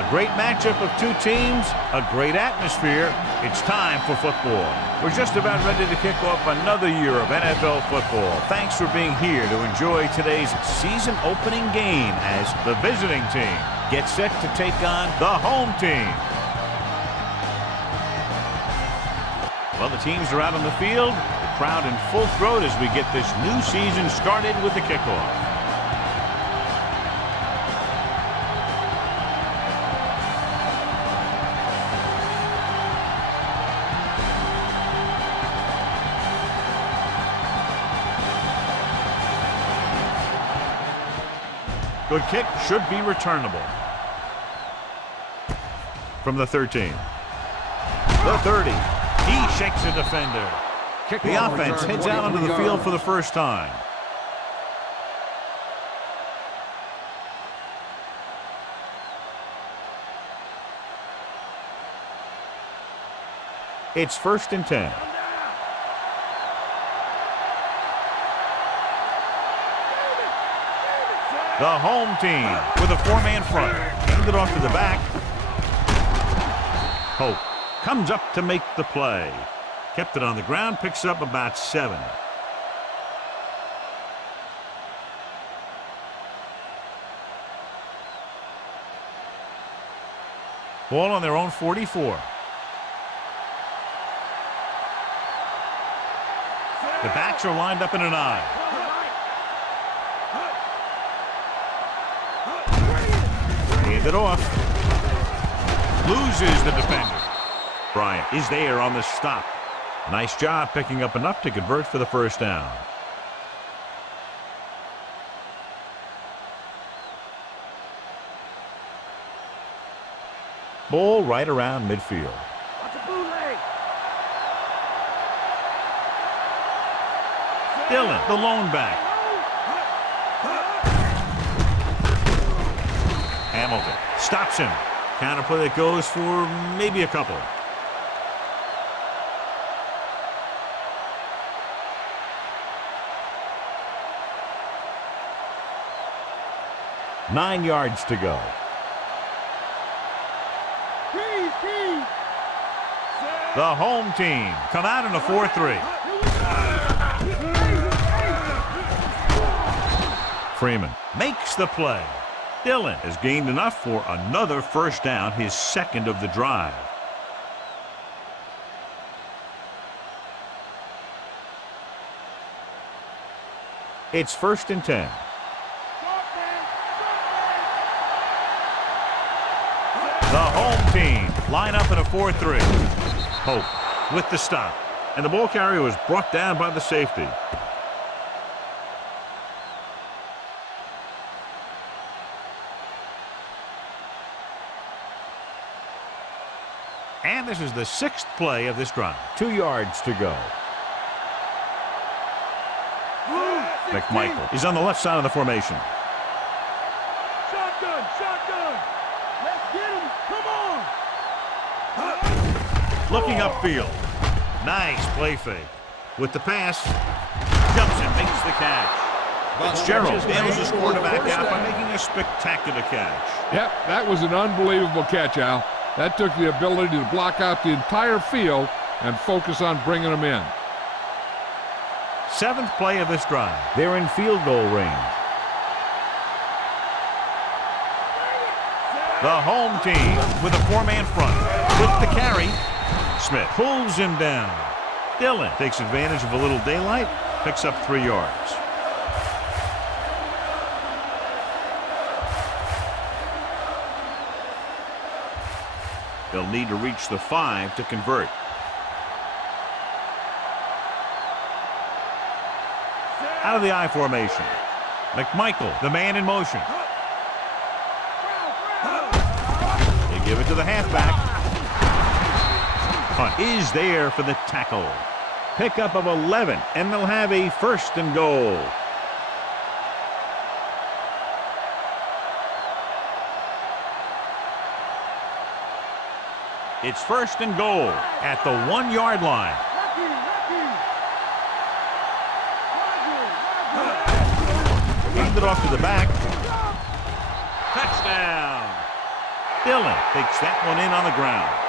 A great matchup of two teams, a great atmosphere. It's time for football. We're just about ready to kick off another year of NFL football. Thanks for being here to enjoy today's season opening game as the visiting team gets set to take on the home team. Well, the teams are out on the field, the crowd in full throat as we get this new season started with the kickoff. Good kick, should be returnable. From the 13. The 30. He shakes a defender. The offense heads out onto the field for the first time. It's 1st and 10. The home team with a four-man front. Handed off to the back. Hope comes up to make the play. Kept it on the ground, picks up about 7. Ball on their own 44. The backs are lined up in an I. It off. Loses the defender. Bryant is there on the stop. Nice job picking up enough to convert for the first down. Ball right around midfield. Dillon, the lone back. Hamilton stops him. Counter play that goes for maybe a couple. Nine yards to go. The home team come out in a 4-3. Freeman makes the play. Dillon has gained enough for another first down, his second of the drive. It's 1st and 10. The home team line up in a 4-3. Hope with the stop. And the ball carrier was brought down by the safety. And this is the 6th play of this drive. 2 yards to go. McMichael is on the left side of the formation. Shotgun, shotgun. Let's get him. Come on. Looking upfield. Nice play fake. With the pass, jumps and makes the catch. Fitzgerald nails his quarterback out by making a spectacular catch. Yep, that was an unbelievable catch, Al. That took the ability to block out the entire field and focus on bringing them in. 7th play of this drive. They're in field goal range. The home team with a four-man front. With the carry, Smith pulls him down. Dillon takes advantage of a little daylight, picks up 3 yards. They'll need to reach the 5 to convert. Out of the I formation. McMichael, the man in motion. They give it to the halfback. Punt is there for the tackle. Pickup of 11, and they'll have a 1st and goal. It's 1st and goal at the 1-yard line. Handed off to the back. Touchdown. Dillon takes that one in on the ground.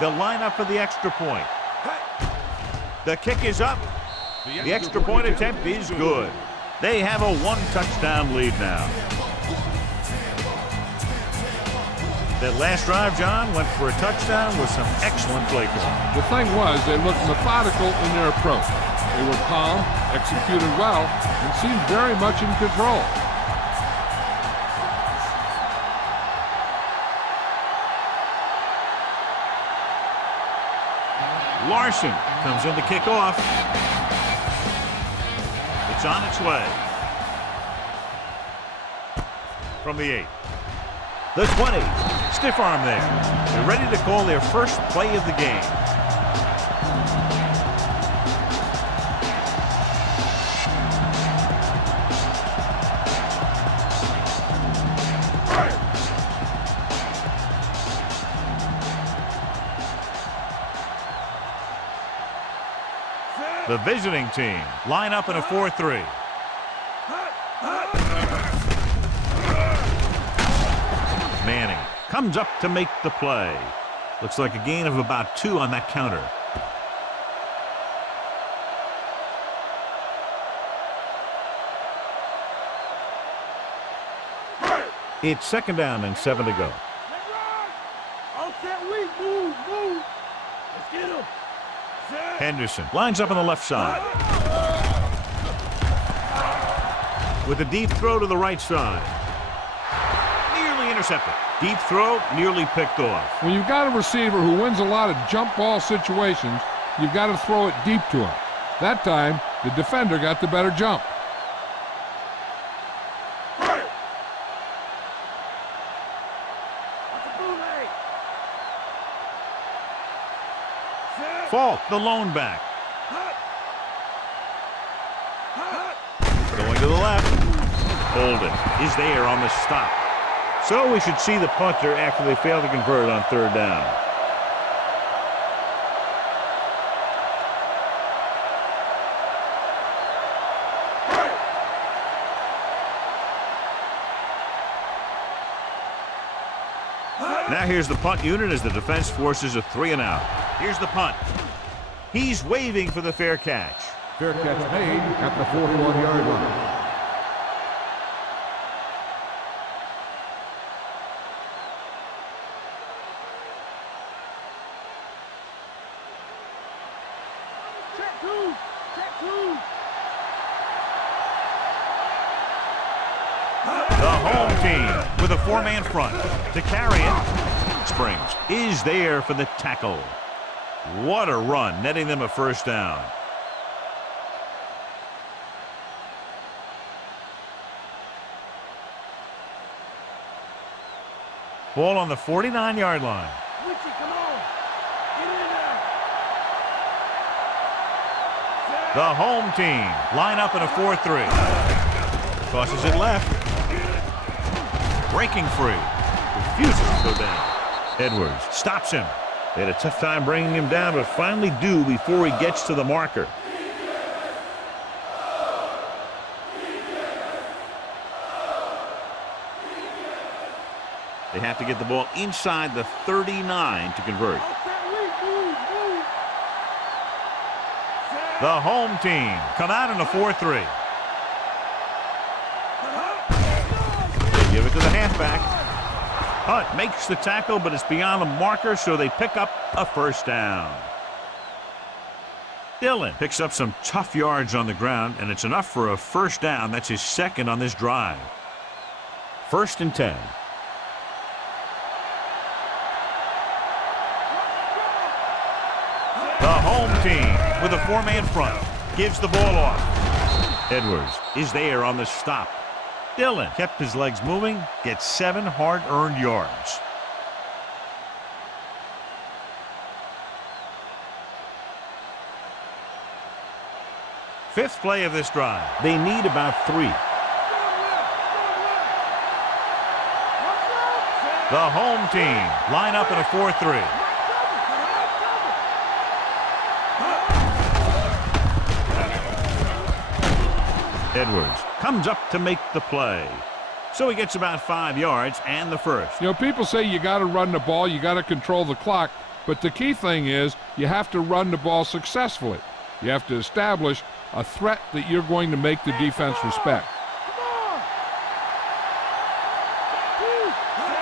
They'll line up for the extra point. The kick is up. The extra point attempt is good. They have a one-touchdown lead now. That last drive, John, went for a touchdown with some excellent play calling. The thing was, they looked methodical in their approach. They were calm, executed well, and seemed very much in control. Larson comes in to kick off. It's on its way. From the 8. The 20. Stiff arm there. They're ready to call their first play of the game. The visiting team line up in a 4-3. Manning comes up to make the play. Looks like a gain of about 2 on that counter. It's 2nd down and 7 to go. Let's get him. Henderson lines up on the left side. With a deep throw to the right side. Nearly intercepted. Deep throw, nearly picked off. When you've got a receiver who wins a lot of jump ball situations, you've got to throw it deep to him. That time, the defender got the better jump. Falk, the lone back. Going to the left. Holden is there on the stop. So we should see the punter after they fail to convert on 3rd down. Now here's the punt unit as the defense forces a 3-and-out. Here's the punt. He's waving for the fair catch. Fair catch made at the 41-yard line. Check two. The home team with a 4-man front. To carry it, Springs is there for the tackle. What a run, netting them a 1st down. Ball on the 49-yard line. Richie, come on. Get in there. The home team line up in a 4-3. Tosses it left. Breaking free. Refuses to go down. Edwards stops him. They had a tough time bringing him down, but finally do before he gets to the marker. They have to get the ball inside the 39 to convert. The home team come out in a 4-3. They give it to the halfback. Hunt makes the tackle, but it's beyond the marker, so they pick up a 1st down. Dillon picks up some tough yards on the ground, and it's enough for a 1st down. That's his 2nd on this drive. 1st and 10. The home team with a 4-man front gives the ball off. Edwards is there on the stop. Dillon kept his legs moving, gets 7 hard-earned yards. Fifth play of this drive. They need about 3. The home team line up in a 4-3. Edwards comes up to make the play. So he gets about 5 yards and the first. You know, people say you got to run the ball, you got to control the clock, but the key thing is you have to run the ball successfully. You have to establish a threat that you're going to make the defense respect.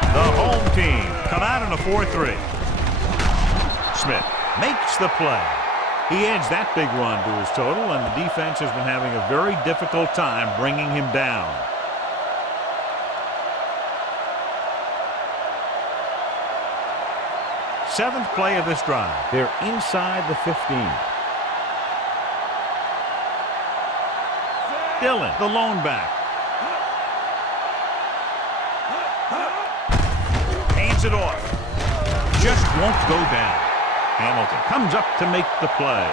The home team come out in a 4-3. Smith makes the play. He adds that big run to his total, and the defense has been having a very difficult time bringing him down. Seventh play of this drive. They're inside the 15. Dillon, the lone back. Hands it off. Just won't go down. Hamilton comes up to make the play.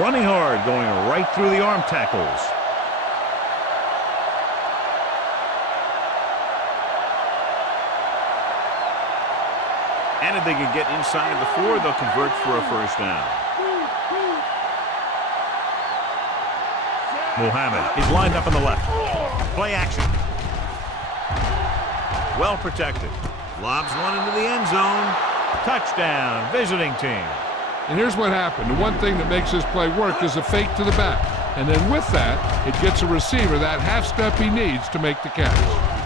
Running hard, going right through the arm tackles. And if they can get inside the 4, they'll convert for a first down. Muhammad is lined up on the left. Play action. Well protected. Lobs one into the end zone. Touchdown, visiting team. And here's what happened. The one thing that makes this play work is a fake to the back. And then with that, it gets a receiver that half step he needs to make the catch.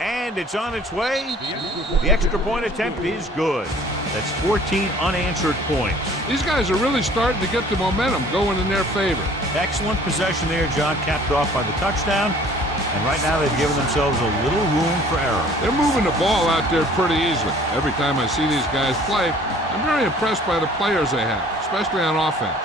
And it's on its way. The extra point attempt is good. That's 14 unanswered points. These guys are really starting to get the momentum going in their favor. Excellent possession there, John, capped off by the touchdown. And right now they've given themselves a little room for error. They're moving the ball out there pretty easily. Every time I see these guys play, I'm very impressed by the players they have, especially on offense.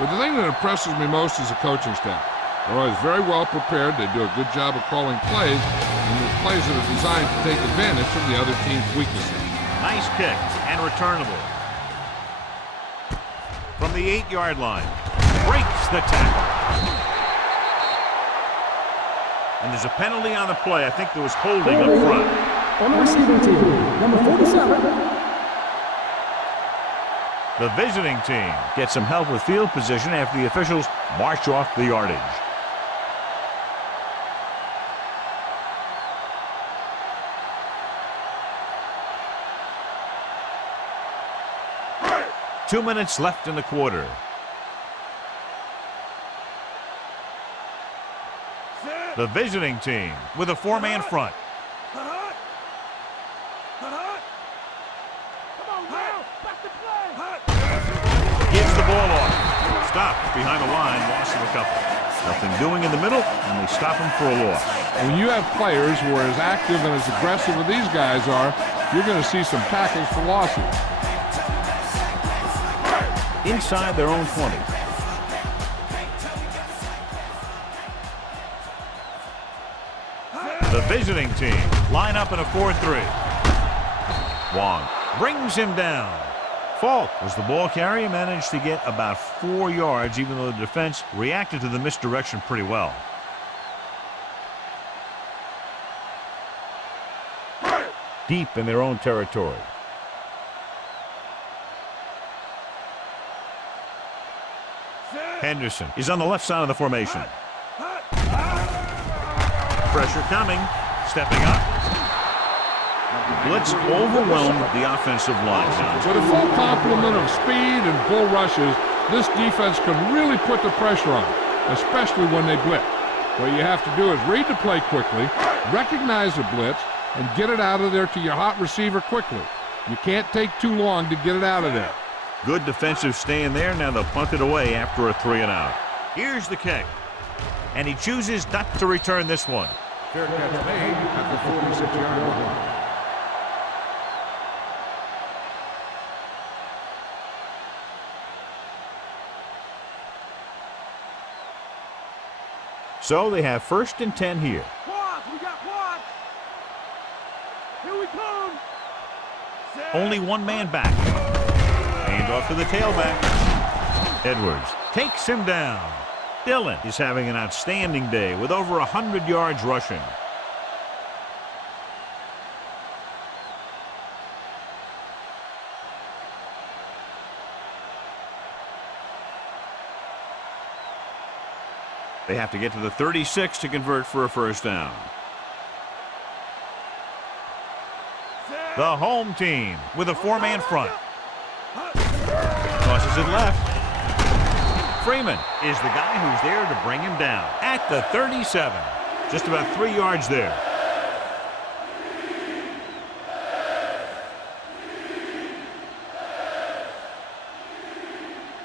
But the thing that impresses me most is the coaching staff. They're always very well prepared. They do a good job of calling plays, and the plays that are designed to take advantage of the other team's weaknesses. Nice kick and returnable. From the 8-yard line. Breaks the tackle. And there's a penalty on the play. I think there was holding up front. On the receiving team, number 47. The visiting team gets some help with field position after the officials march off the yardage. Two minutes left in the quarter. The visiting team with a 4-man front. Gives the ball off. Stopped behind the line, loss of a couple. Nothing doing in the middle, and they stop him for a loss. When you have players who are as active and as aggressive as these guys are, you're going to see some tackles for losses. Inside their own 20. The visiting team line up in a 4-3. Wong brings him down. Falk was the ball carrier, managed to get about 4 yards, even though the defense reacted to the misdirection pretty well. Deep in their own territory. Henderson is on the left side of the formation. Pressure coming. Stepping up. Blitz overwhelmed the offensive line. With a full complement of speed and bull rushes, this defense can really put the pressure on, especially when they blitz. What you have to do is read the play quickly, recognize the blitz, and get it out of there to your hot receiver quickly. You can't take too long to get it out of there. Good defensive stand there. Now they'll punt it away after a 3-and-out. Here's the kick. And he chooses not to return this one. Fair catch made at the 46-yard line. So they have 1st and 10 here. Quads, we got quads. Here we come. Only one man back. Hand off to the tailback. Edwards takes him down. Dillon is having an outstanding day with over 100 yards rushing. They have to get to the 36 to convert for a first down. The home team with a 4-man front. Tosses it left. Freeman is the guy who's there to bring him down at the 37. Just about 3 yards there.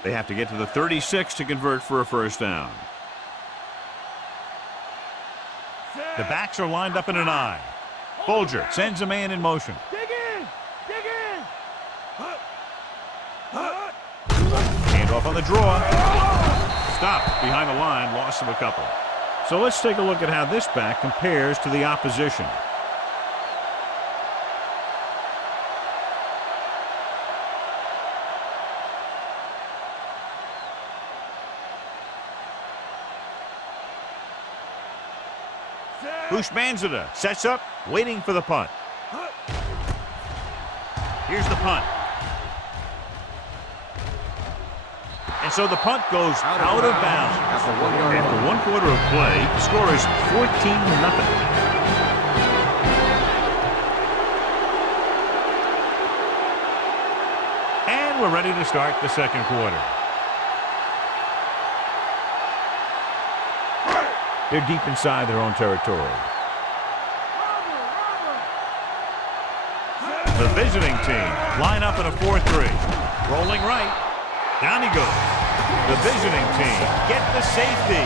They have to get to the 36 to convert for a first down. The backs are lined up in an I. Bolger sends a man in motion. Dig in. Dig in. Hand off on the draw. Stopped behind the line, loss of a couple. So let's take a look at how this back compares to the opposition. Bushmanzada sets up, waiting for the punt. Here's the punt. And so the punt goes out of bounds. After 1 quarter of play, the score is 14-0. And we're ready to start the second quarter. They're deep inside their own territory. The visiting team line up in a 4-3. Rolling right. Down he goes. The visiting team get the safety.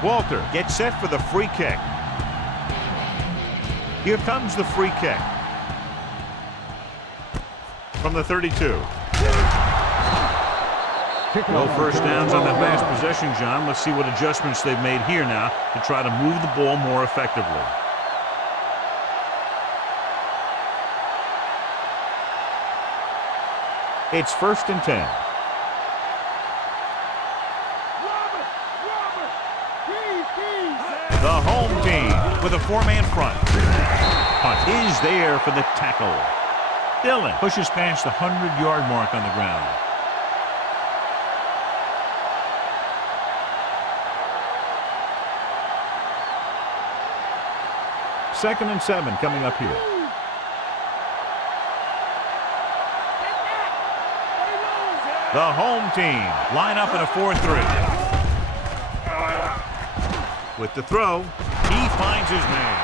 Walter gets set for the free kick. Here comes the free kick. From the 32. No first downs on that last possession, John. Let's see what adjustments they've made here now to try to move the ball more effectively. It's 1st and 10. The home team with a 4-man front. Punt is there for the tackle. Dillon pushes past the 100-yard mark on the ground. Second and 7 coming up here. The home team line up in a 4-3. With the throw, he finds his man.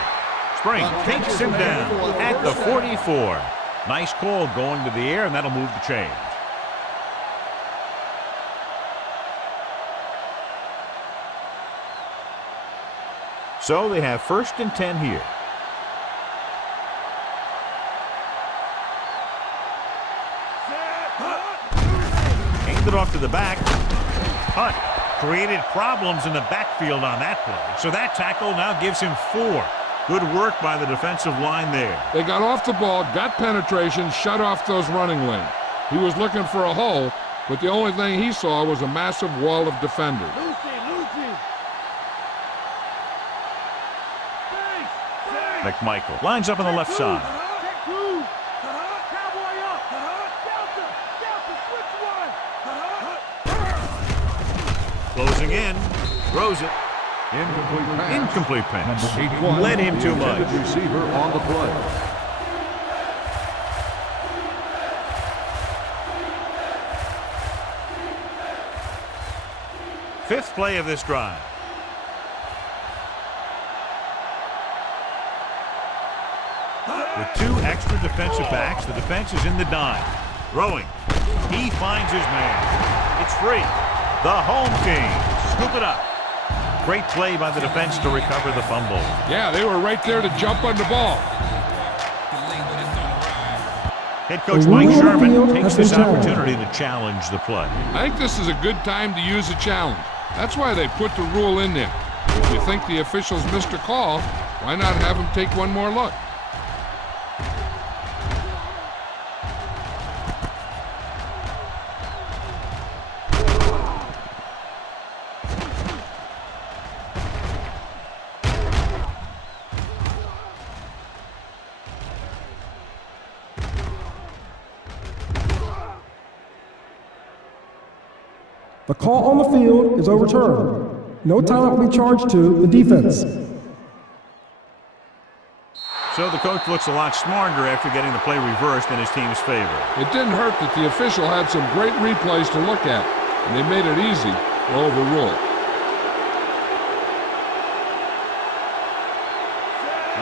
Spring takes him down at the 44. Nice call going to the air, and that'll move the chains. So they have 1st and 10 here. Handed off to the back. Hunt created problems in the backfield on that play. So that tackle now gives him 4. Good work by the defensive line there. They got off the ball, got penetration, shut off those running lanes. He was looking for a hole, but the only thing he saw was a massive wall of defenders. McMichael lines up on the left side. Closing in, throws it. Incomplete pass. Led him too much. Receiver on the play. Fifth play of this drive. With 2 extra defensive backs, the defense is in the dime. Throwing. He finds his man. It's free. The home team scoop it up. Great play by the defense to recover the fumble. Yeah, they were right there to jump on the ball. Head coach Mike Sherman takes this opportunity to challenge the play. I think this is a good time to use a challenge. That's why they put the rule in there. If you think the officials missed a call, why not have them take one more look? The call on the field is overturned. No timeout will be charged to the defense. So the coach looks a lot smarter after getting the play reversed in his team's favor. It didn't hurt that the official had some great replays to look at, and they made it easy to overrule.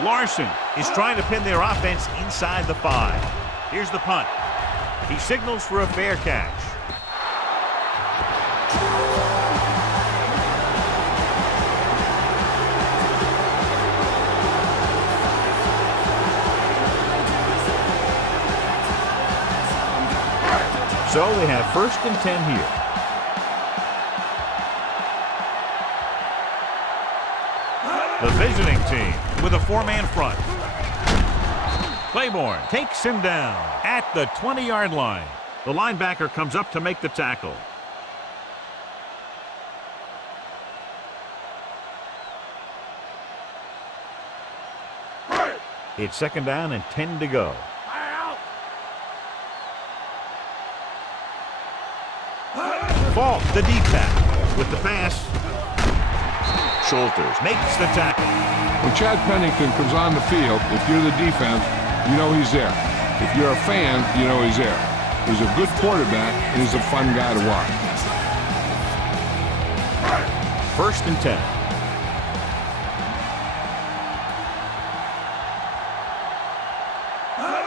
Larson is trying to pin their offense inside the 5. Here's the punt. He signals for a fair catch. So they have 1st and 10 here. The visiting team with a 4-man front. Claiborne takes him down at the 20-yard line. The linebacker comes up to make the tackle. It's 2nd down and 10 to go. Ball, the deep pass with the pass. Schulters makes the tackle. When Chad Pennington comes on the field, if you're the defense, you know he's there. If you're a fan, you know he's there. He's a good quarterback, and he's a fun guy to watch. 1st and 10.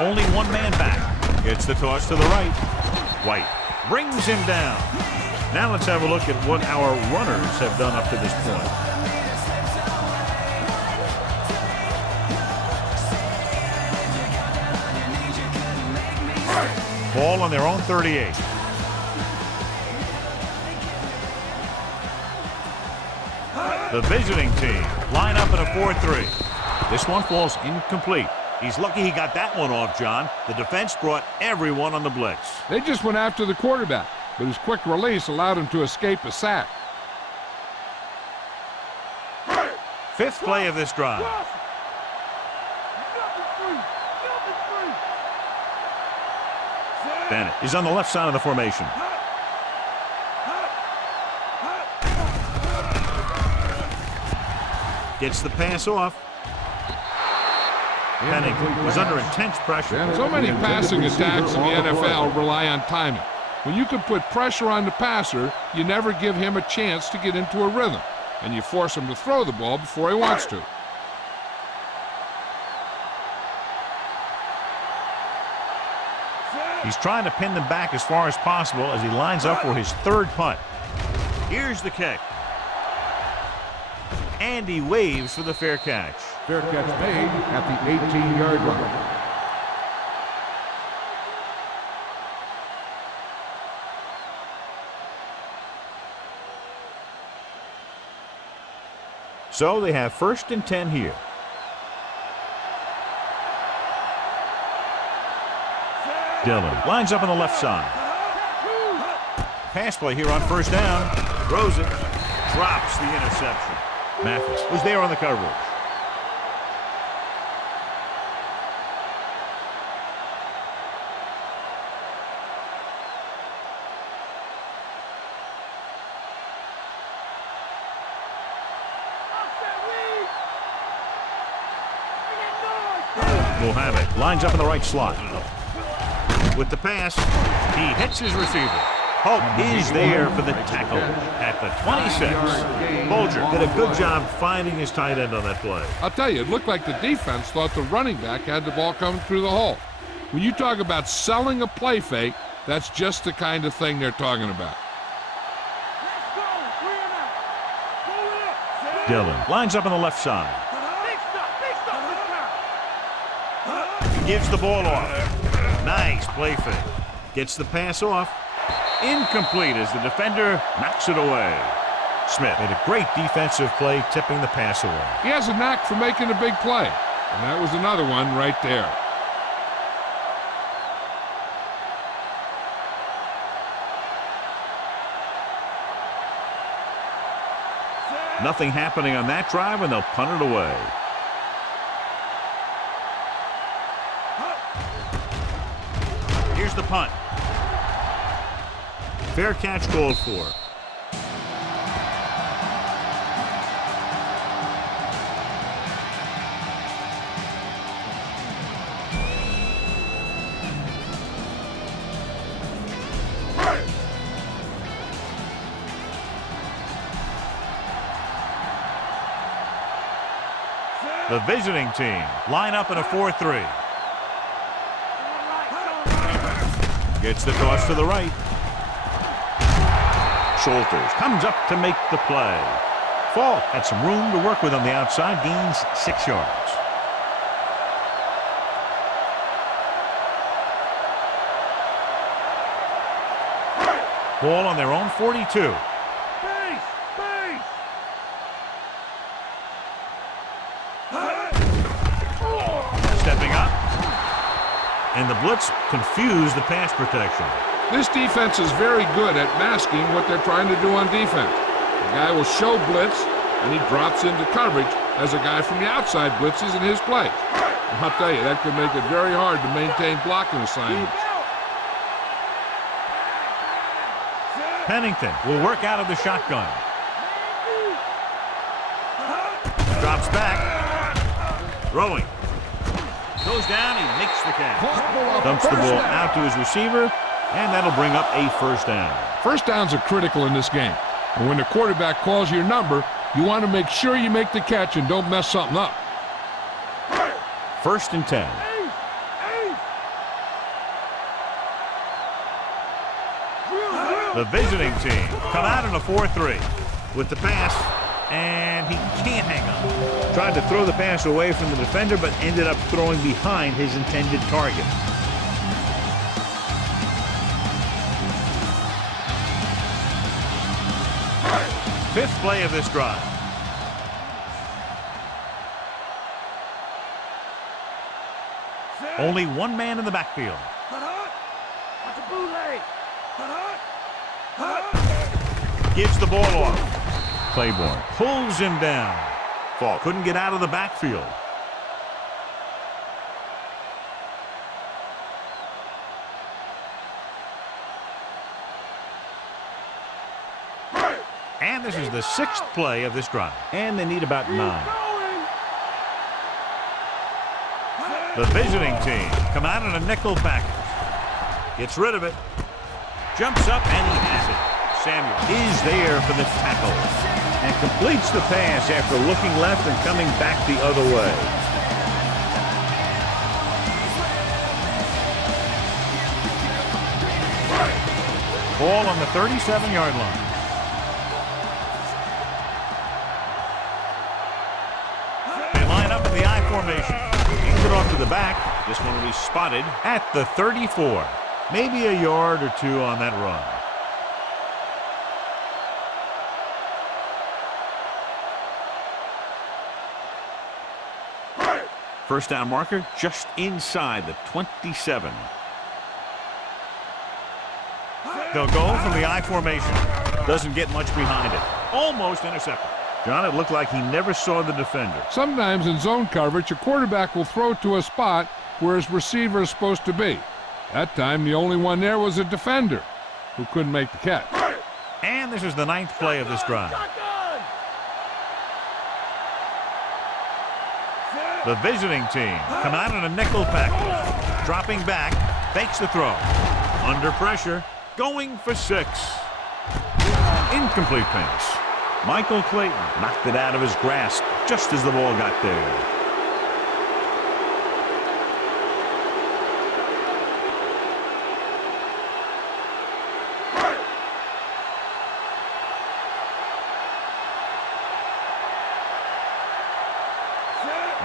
Only 1 man back. Gets the toss to the right. White brings him down. Now let's have a look at what our runners have done up to this point. Ball on their own 38. The visiting team line up in a 4-3. This one falls incomplete. He's lucky he got that one off, John. The defense brought everyone on the blitz. They just went after the quarterback, but his quick release allowed him to escape a sack. 5th play of this drive. Bennett is on the left side of the formation. Gets the pass off. Pennington was under intense pressure. So many passing attacks in the NFL rely on timing. When you can put pressure on the passer, you never give him a chance to get into a rhythm, and you force him to throw the ball before he wants to. He's trying to pin them back as far as possible as he lines up for his 3rd punt. Here's the kick. And he waves for the fair catch. Fair catch made at the 18-yard line. So they have 1st and 10 here. Dillon lines up on the left side. Pass play here on 1st down. Throws it. Drops the interception. Mathis was there on the coverage. Mohammed lines up in the right slot. With the pass, he hits his receiver. Hope is there for the tackle at the 26. Bolger did a good job finding his tight end on that play. I'll tell you, it looked like the defense thought the running back had the ball coming through the hole. When you talk about selling a play fake, that's just the kind of thing they're talking about. Dillon lines up on the left side. Gives the ball off. Nice play fake. Gets the pass off. Incomplete as the defender knocks it away. Smith made a great defensive play, tipping the pass away. He has a knack for making a big play, and that was another one right there. Nothing happening on that drive, and they'll punt it away. Here's the punt. Fair catch called for. The visiting team line up in a 4-3. Gets the toss to the right. Schulters comes up to make the play. Falk had some room to work with on the outside, gains 6 yards. Ball on their own 42. Stepping up. And the blitz confused the pass protection. This defense is very good at masking what they're trying to do on defense. The guy will show blitz, and he drops into coverage as a guy from the outside blitzes in his play. I'll tell you, that could make it very hard to maintain blocking assignments. Pennington will work out of the shotgun. Drops back. Throwing. Goes down, he makes the catch. Dumps the ball out to his receiver, and that'll bring up a first down. First downs are critical in this game. And when the quarterback calls your number, you want to make sure you make the catch and don't mess something up. 1st and 10. The visiting team come out in a 4-3 with the pass, and he can't hang on. Tried to throw the pass away from the defender, but ended up throwing behind his intended target. Fifth play of this drive. Only one man in the backfield. Gives the ball off. Claiborne pulls him down. Falk couldn't get out of the backfield. And this is the 6th play of this drive. And they need about 9. The visiting team come out in a nickel package. Gets rid of it. Jumps up, and he has it. Samuel is there for the tackle and completes the pass after looking left and coming back the other way. Ball on the 37-yard line. They line up in the I formation. Hands it off to the back. This one will be spotted at the 34. Maybe a yard or two on that run. First down marker just inside the 27. They'll go from the I formation. Doesn't get much behind it. Almost intercepted. John, it looked like he never saw the defender. Sometimes in zone coverage, a quarterback will throw to a spot where his receiver is supposed to be. That time, the only one there was a defender who couldn't make the catch. And this is the 9th play of this drive. The visiting team come out in a nickel package. Dropping back, fakes the throw. Under pressure, going for 6. Incomplete pass. Michael Clayton knocked it out of his grasp just as the ball got there.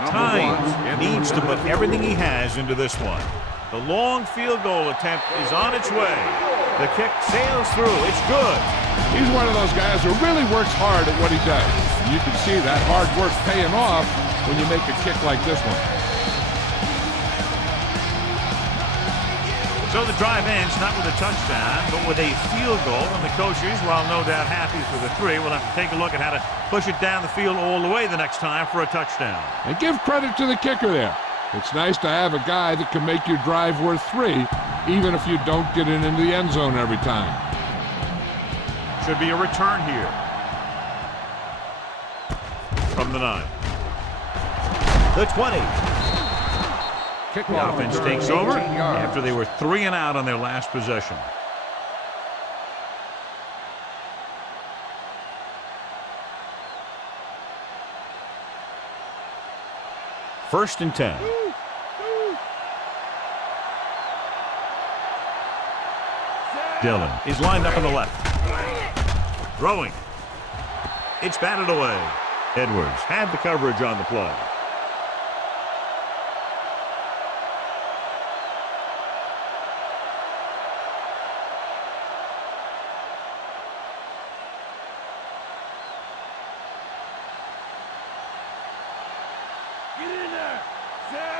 Tynes needs to put everything he has into this one. The long field goal attempt is on its way. The kick sails through. It's good. He's one of those guys who really works hard at what he does. You can see that hard work paying off when you make a kick like this one. So the drive ends not with a touchdown, but with a field goal. And the coaches, while no doubt happy for the 3, will have to take a look at how to push it down the field all the way the next time for a touchdown. And give credit to the kicker there. It's nice to have a guy that can make your drive worth 3, even if you don't get it into the end zone every time. Should be a return here. From the 9. The 20. The offense takes over after they were 3 and out on their last possession. First and 10. Dillon is lined up on the left. Throwing. It's batted away. Edwards had the coverage on the play.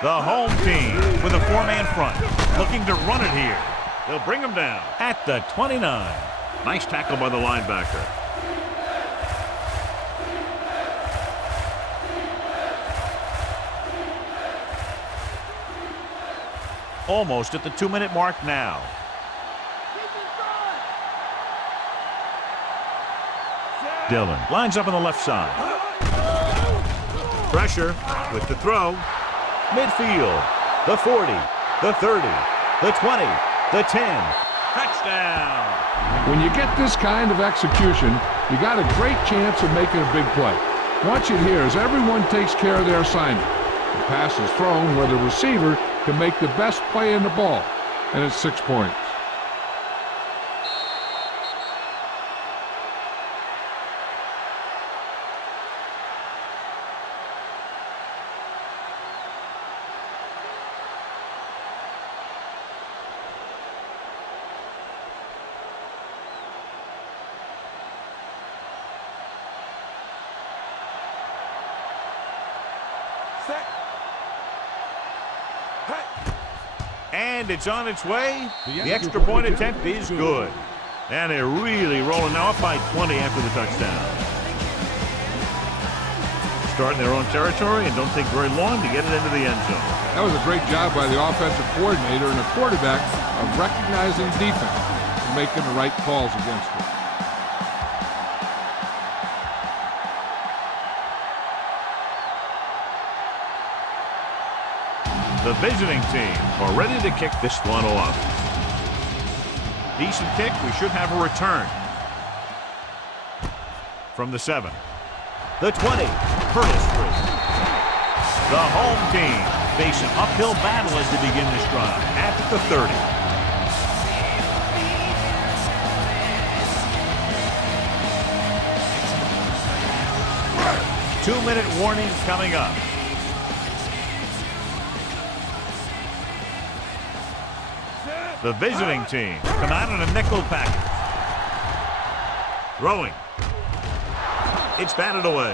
The home team with a 4-man front, looking to run it here. They'll bring him down at the 29. Nice tackle by the linebacker. Almost at the 2-minute mark now. Dillon lines up on the left side. Pressure with the throw. Midfield, the 40, the 30, the 20, the 10. Touchdown! When you get this kind of execution, you got a great chance of making a big play. Watch it here as everyone takes care of their assignment. The pass is thrown where the receiver can make the best play in the ball, and it's 6 points. And it's on its way. The extra point attempt is good. And they're really rolling now, up by 20 after the touchdown. Starting their own territory and don't take very long to get it into the end zone. That was a great job by the offensive coordinator and the quarterback of recognizing defense and making the right calls against it. The visiting team are ready to kick this one off. Decent kick. We should have a return. From the 7. The 20. Hurdles free. The home team face an uphill battle as they begin this drive at the 30. Two-minute warning coming up. The visiting team come out in a nickel package. Throwing. It's batted away.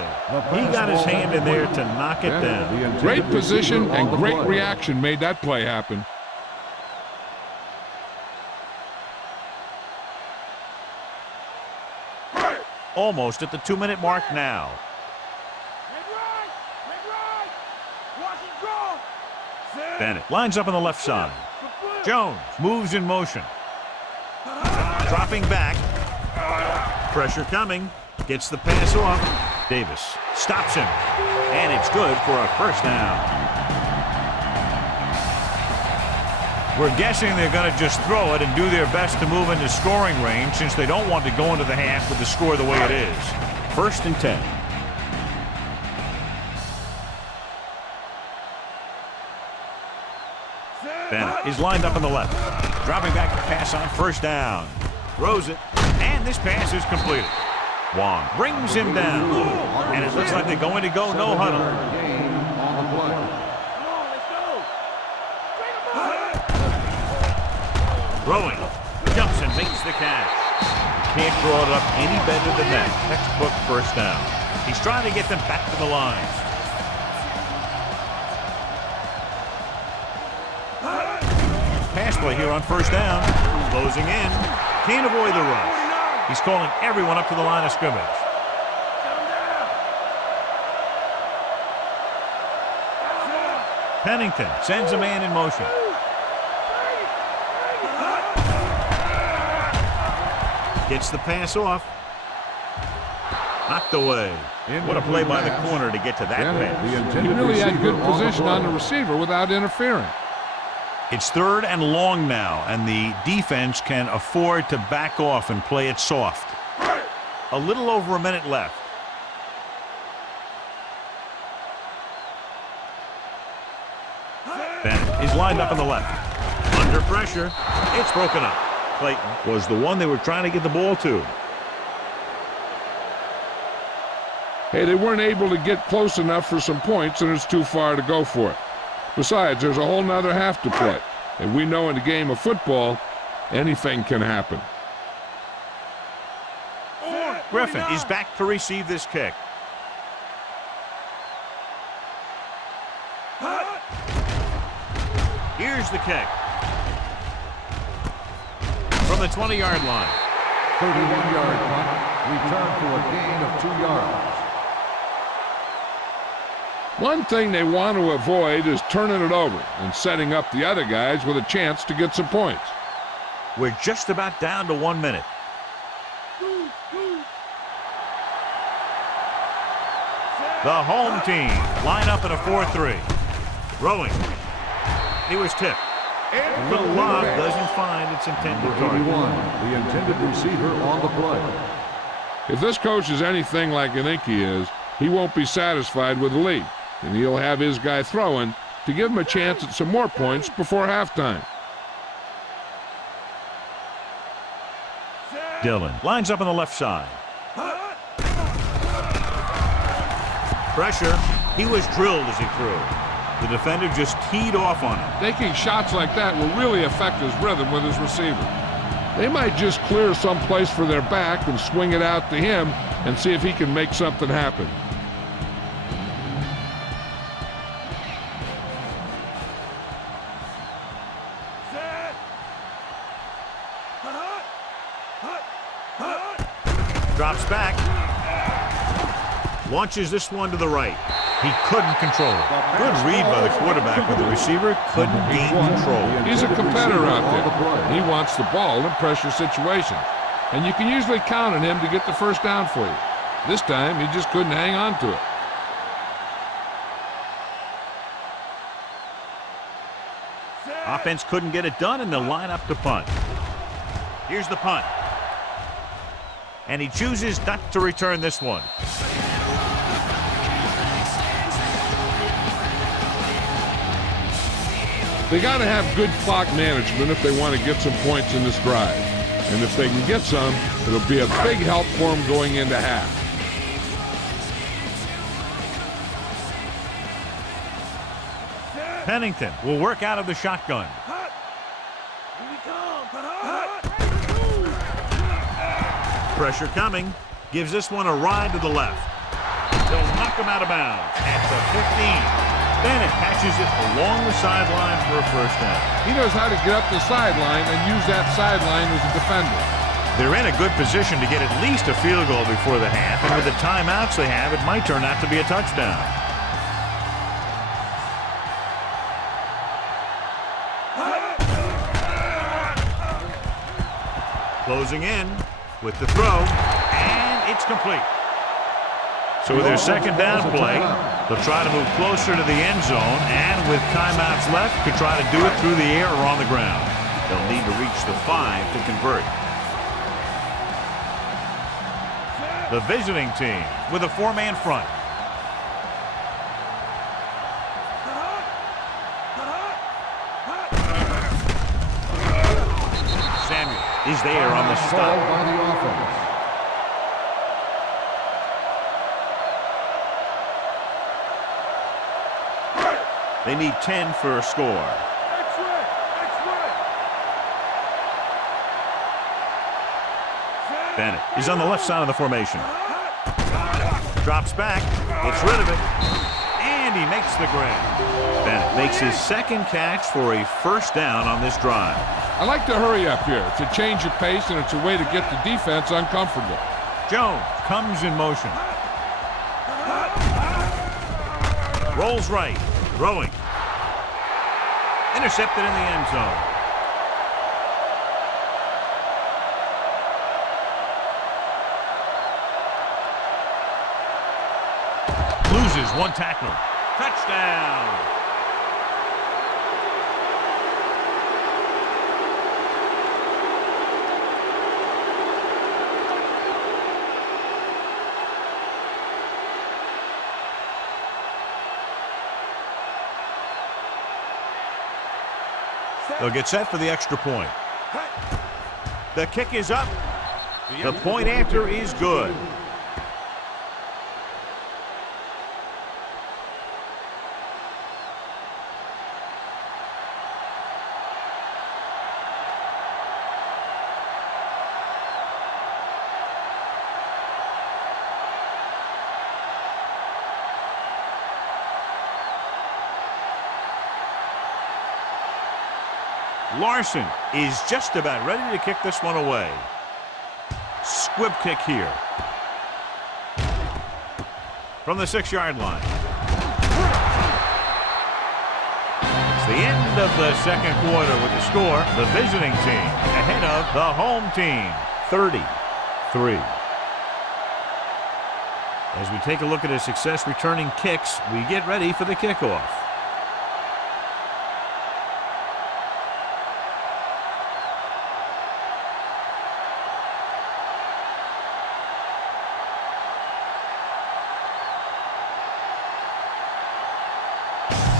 He got his hand in there to knock it down. Great position and great reaction made that play happen. Almost at the 2-minute mark now. Bennett lines up on the left side. Jones moves in motion. Dropping back. Pressure coming. Gets the pass off. Davis stops him. And it's good for a first down. We're guessing they're going to just throw it and do their best to move into scoring range since they don't want to go into the half with the score the way it is. 1st and 10. Bennett is lined up on the left. Dropping back to pass on 1st down. Throws it, and this pass is completed. Wong brings him down, and it looks like they're going to go no huddle. Throwing, jumps and makes the catch. Can't draw it up any better than that. Textbook 1st down. He's trying to get them back to the line. Pass play here on 1st down. Closing in. Can't avoid the rush. He's calling everyone up to the line of scrimmage. Pennington sends a man in motion. Gets the pass off. Knocked away. What a play by the corner to get to that pass. He really had good position on the receiver without interfering. It's 3rd and long now, and the defense can afford to back off and play it soft. A little over a minute left. Bennett is lined up on the left. Under pressure. It's broken up. Clayton was the one they were trying to get the ball to. Hey, they weren't able to get close enough for some points, and it's too far to go for it. Besides, there's a whole nother half to play. And we know in the game of football, anything can happen. Griffin is back to receive this kick. Here's the kick. From the 20-yard line. 31-yard punt. Return to a gain of 2 yards. One thing they want to avoid is turning it over and setting up the other guys with a chance to get some points. We're just about down to 1 minute. The home team line up in a 4-3. Throwing. He was tipped. The lob doesn't find its intended target. The intended receiver on the play. If this coach is anything like I think he is, he won't be satisfied with the lead, and he'll have his guy throwing to give him a chance at some more points before halftime. Dillon lines up on the left side. Pressure. He was drilled as he threw. The defender just teed off on him. Taking shots like that will really affect his rhythm with his receiver. They might just clear some place for their back and swing it out to him and see if he can make something happen. Drops back. Launches this one to the right. He couldn't control it. Good read by the quarterback, but the receiver couldn't gain control. He's a competitor out there. He wants the ball in pressure situations, and you can usually count on him to get the first down for you. This time, he just couldn't hang on to it. Offense couldn't get it done, and they'll line up to punt. Here's the punt. And he chooses not to return this one. They got to have good clock management if they want to get some points in this drive. And if they can get some, it'll be a big help for them going into half. Pennington will work out of the shotgun. Pressure coming. Gives this one a ride to the left. They'll knock him out of bounds at the 15. Bennett catches it along the sideline for a first down. He knows how to get up the sideline and use that sideline as a defender. They're in a good position to get at least a field goal before the half, and with the timeouts they have, it might turn out to be a touchdown. Closing in with the throw, and it's complete. So with their second down play, they'll try to move closer to the end zone, and with timeouts left, could try to do it through the air or on the ground. They'll need to reach the 5 to convert. The visiting team with a 4-man front. Samuel is there on the stop. By the offense. They need 10 for a score. Bennett is on the left side of the formation. Drops back, gets rid of it, and he makes the grab. Bennett makes his second catch for a first down on this drive. I like to hurry up here. It's a change of pace, and it's a way to get the defense uncomfortable. Jones comes in motion. Rolls right, throwing. Intercepted in the end zone. Loses one tackle. Touchdown. They'll get set for the extra point. The kick is up. The point after is good. Larson is just about ready to kick this one away. Squib kick here. From the 6-yard line. It's the end of the second quarter with the score. The visiting team ahead of the home team, 33. As we take a look at his success returning kicks, we get ready for the kickoff.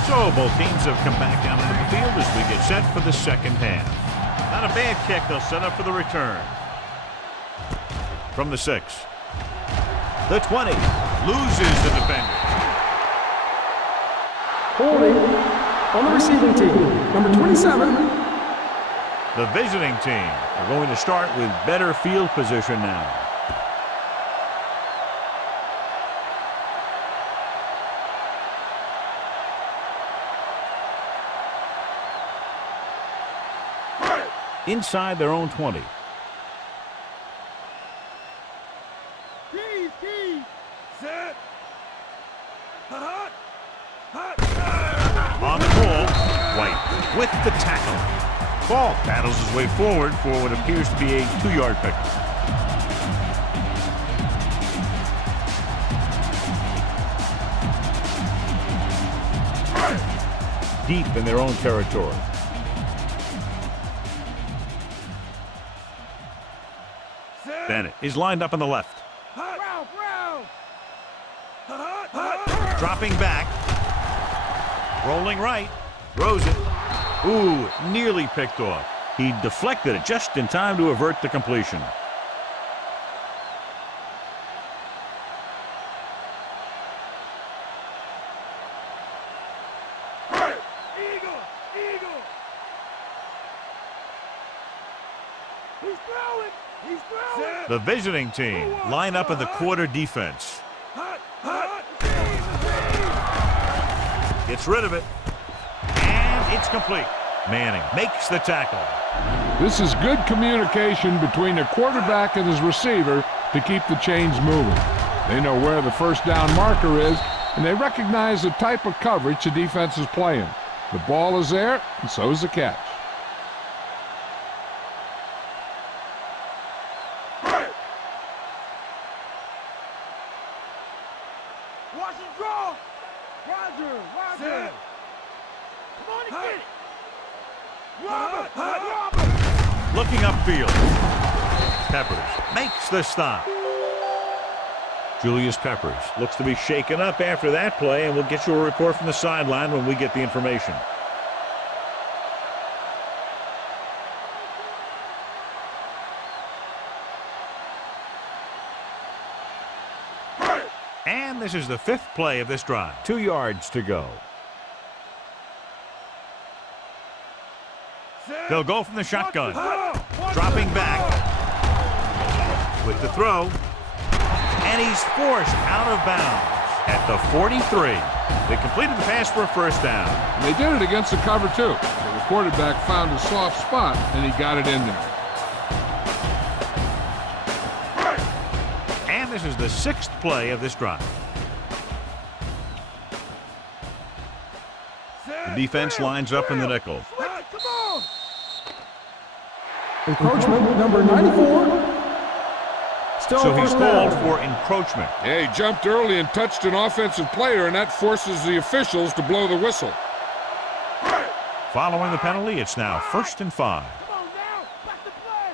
So both teams have come back down into the field as we get set for the second half. Not a bad kick. They'll set up for the return. From the 6. The 20. Loses the defender. Holding on the receiving team, number 27. The visiting team are going to start with better field position now. Inside their own 20. Set. Hot. On the pull, White with the tackle. Ball battles his way forward for what appears to be a 2-yard pick. Deep in their own territory. Bennett is lined up on the left. Dropping back. Rolling right. Throws it. Ooh, nearly picked off. He deflected it just in time to avert the completion. The visiting team line up in the quarter defense. Gets rid of it. And it's complete. Manning makes the tackle. This is good communication between the quarterback and his receiver to keep the chains moving. They know where the first down marker is, and they recognize the type of coverage the defense is playing. The ball is there, and so is the catch. Draw. Roger. Roger. Come on and get it. Robert. Looking upfield. Peppers makes the stop. Julius Peppers looks to be shaken up after that play, and we'll get you a report from the sideline when we get the information. And this is the 5th play of this drive. 2 yards to go. They'll go from the shotgun. Dropping back with the throw. And he's forced out of bounds at the 43. They completed the pass for a first down. And they did it against the cover, too. So the quarterback found a soft spot, and he got it in there. And this is the 6th play of this drive. The defense lines up in the nickel. Encroachment number 94. Still So he's first called down. for encroachment. Yeah, he jumped early and touched an offensive player, and that forces the officials to blow the whistle. Following the penalty, it's now 1st and 5. Come on now. Back to play.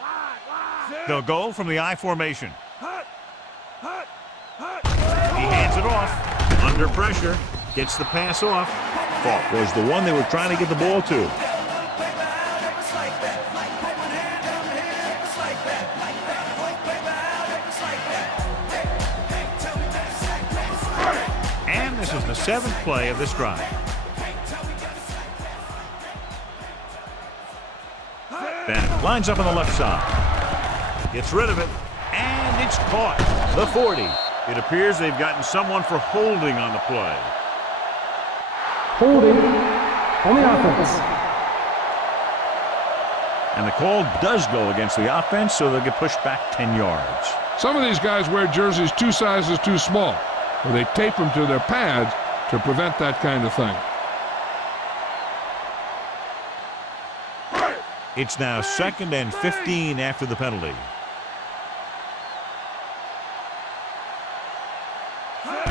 Wide. They'll go from the I formation. He hands it off. Under pressure. Gets the pass off. Falk was the one they were trying to get the ball to. And this is the 7th play of this drive. Bennett lines up on the left side. Gets rid of it. And it's caught. The 40. It appears they've gotten someone for holding on the play. Holding on the offense. And the call does go against the offense, so they'll get pushed back 10 yards. Some of these guys wear jerseys 2 sizes too small, or they tape them to their pads to prevent that kind of thing. It's now 2nd and 15 after the penalty.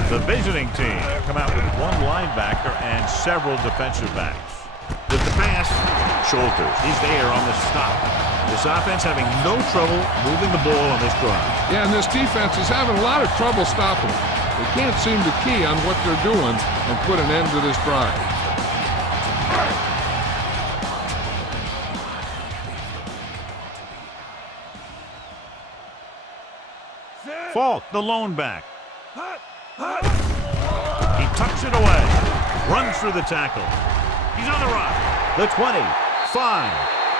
The visiting team come out with 1 linebacker and several defensive backs. With the pass, Schulters is there on the stop. This offense having no trouble moving the ball on this drive. Yeah, and this defense is having a lot of trouble stopping them. They can't seem to key on what they're doing and put an end to this drive. Falk, the lone back. He tucks it away. Runs through the tackle. He's on the run. The 20. 5.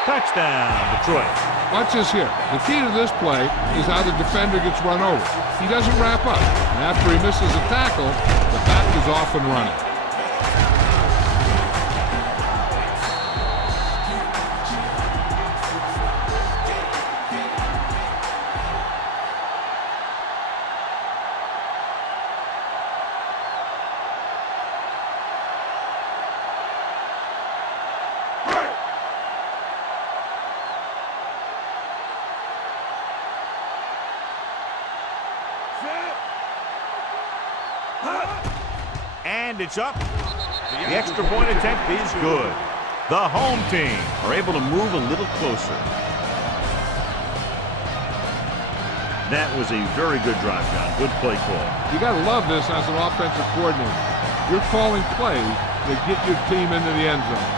Touchdown, Detroit. Watch this here. The key to this play is how the defender gets run over. He doesn't wrap up. And after he misses a tackle, the back is off and running. And it's up. The extra point attempt is good. The home team are able to move a little closer. That was a very good drive, John. Good play call. You got to love this as an offensive coordinator. You're calling plays that get your team into the end zone.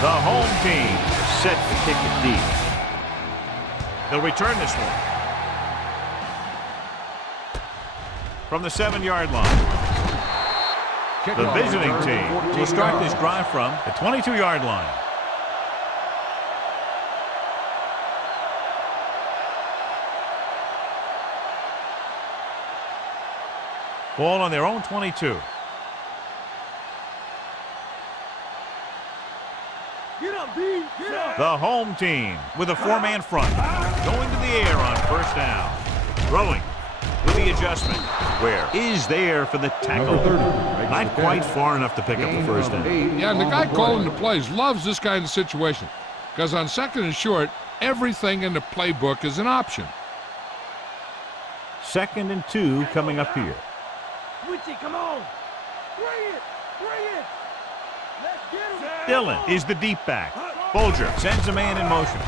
The home team is set to kick it deep. They'll return this one. From the 7-yard line. The visiting team will start this drive from the 22-yard line. Ball on their own 22. Get up, B. Get up. The home team with a 4-man front. Going to the air on first down. Throwing with the adjustment. Where is there for the tackle? Number 30, Makes Not the quite catch. far enough to pick up the Gain first of down. 8 Yeah, and the on guy play. calling the plays loves this kind of situation because on 2nd and short, everything in the playbook is an option. 2nd and 2 coming up here. Switch it, come on. Bring it, bring it. Let's get him. Dillon is the deep back. Bolger sends a man in motion.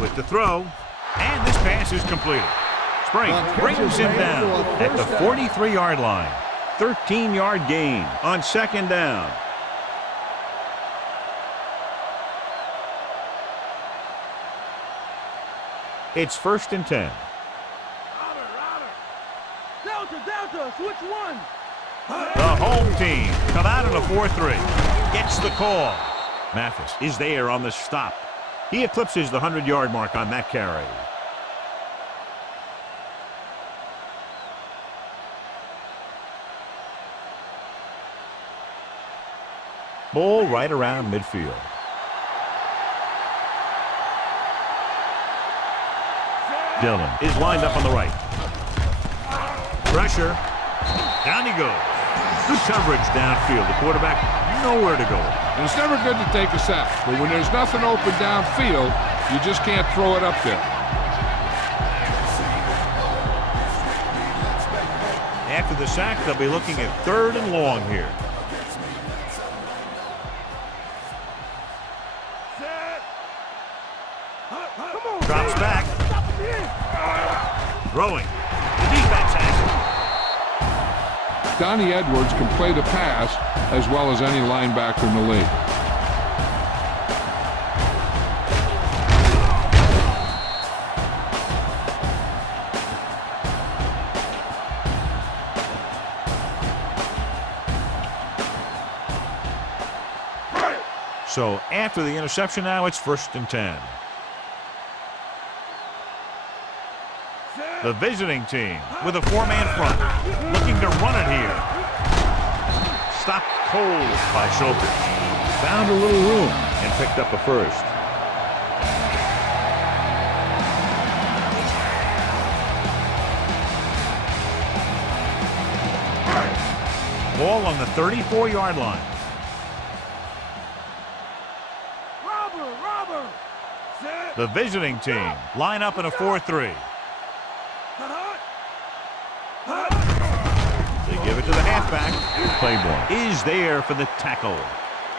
With the throw, and this pass is completed. Spring brings him down at the 43-yard line. 13-yard gain on 2nd down. It's 1st and 10. Delta, Delta, switch one. The home team come out in a 4-3. Gets the call. Mathis is there on the stop. He eclipses the 100-yard mark on that carry. Ball right around midfield. Dillon is lined up on the right. Pressure. Down he goes. Good coverage downfield. The quarterback nowhere to go. And it's never good to take a sack, but when there's nothing open downfield, you just can't throw it up there. After the sack, they'll be looking at 3rd and long here. Drops back. Throwing. The defense has it. Donnie Edwards can play the pass as well as any linebacker in the league. So after the interception now, it's 1st and 10. The visiting team with a 4-man front, looking to run it here. Stopped cold by Schulter. Found a little room and picked up a first. Ball on the 34-yard line. Robber. The visiting team line up in a 4-3. They give it to the halfback. Claiborne is there for the tackle.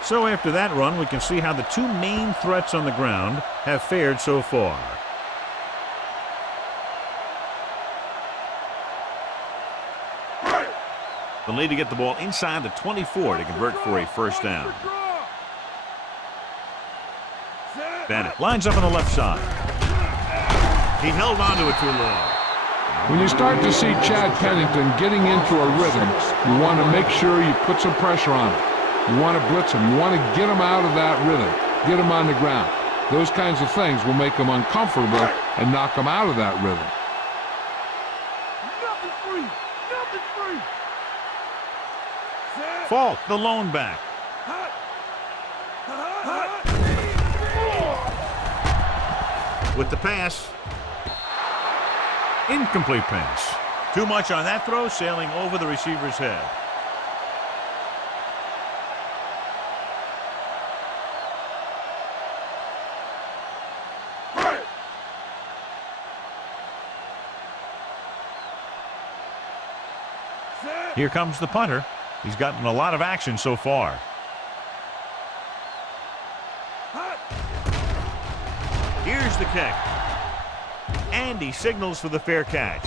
So after that run, we can see how the two main threats on the ground have fared so far. They'll need to get the ball inside the 24 to convert for a first down. Bennett lines up on the left side. He held on to it too long. When you start to see Chad Pennington getting into a rhythm, you want to make sure you put some pressure on him. You want to blitz him. You want to get him out of that rhythm, get him on the ground. Those kinds of things will make him uncomfortable and knock him out of that rhythm. Nothing free. Falk, the lone back. With the pass. Incomplete pass. Too much on that throw, sailing over the receiver's head. Here comes the punter. He's gotten a lot of action so far. Here's the kick. And he signals for the fair catch.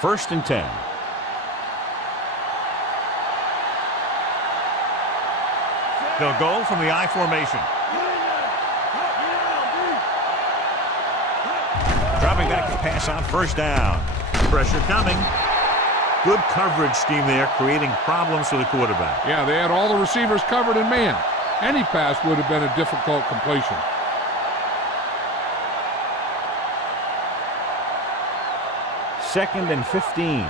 First and 10. They'll go from the I formation. Dropping back to pass on first down. Pressure coming. Good coverage scheme there, creating problems for the quarterback. Yeah, they had all the receivers covered in man. Any pass would have been a difficult completion. Second and 15.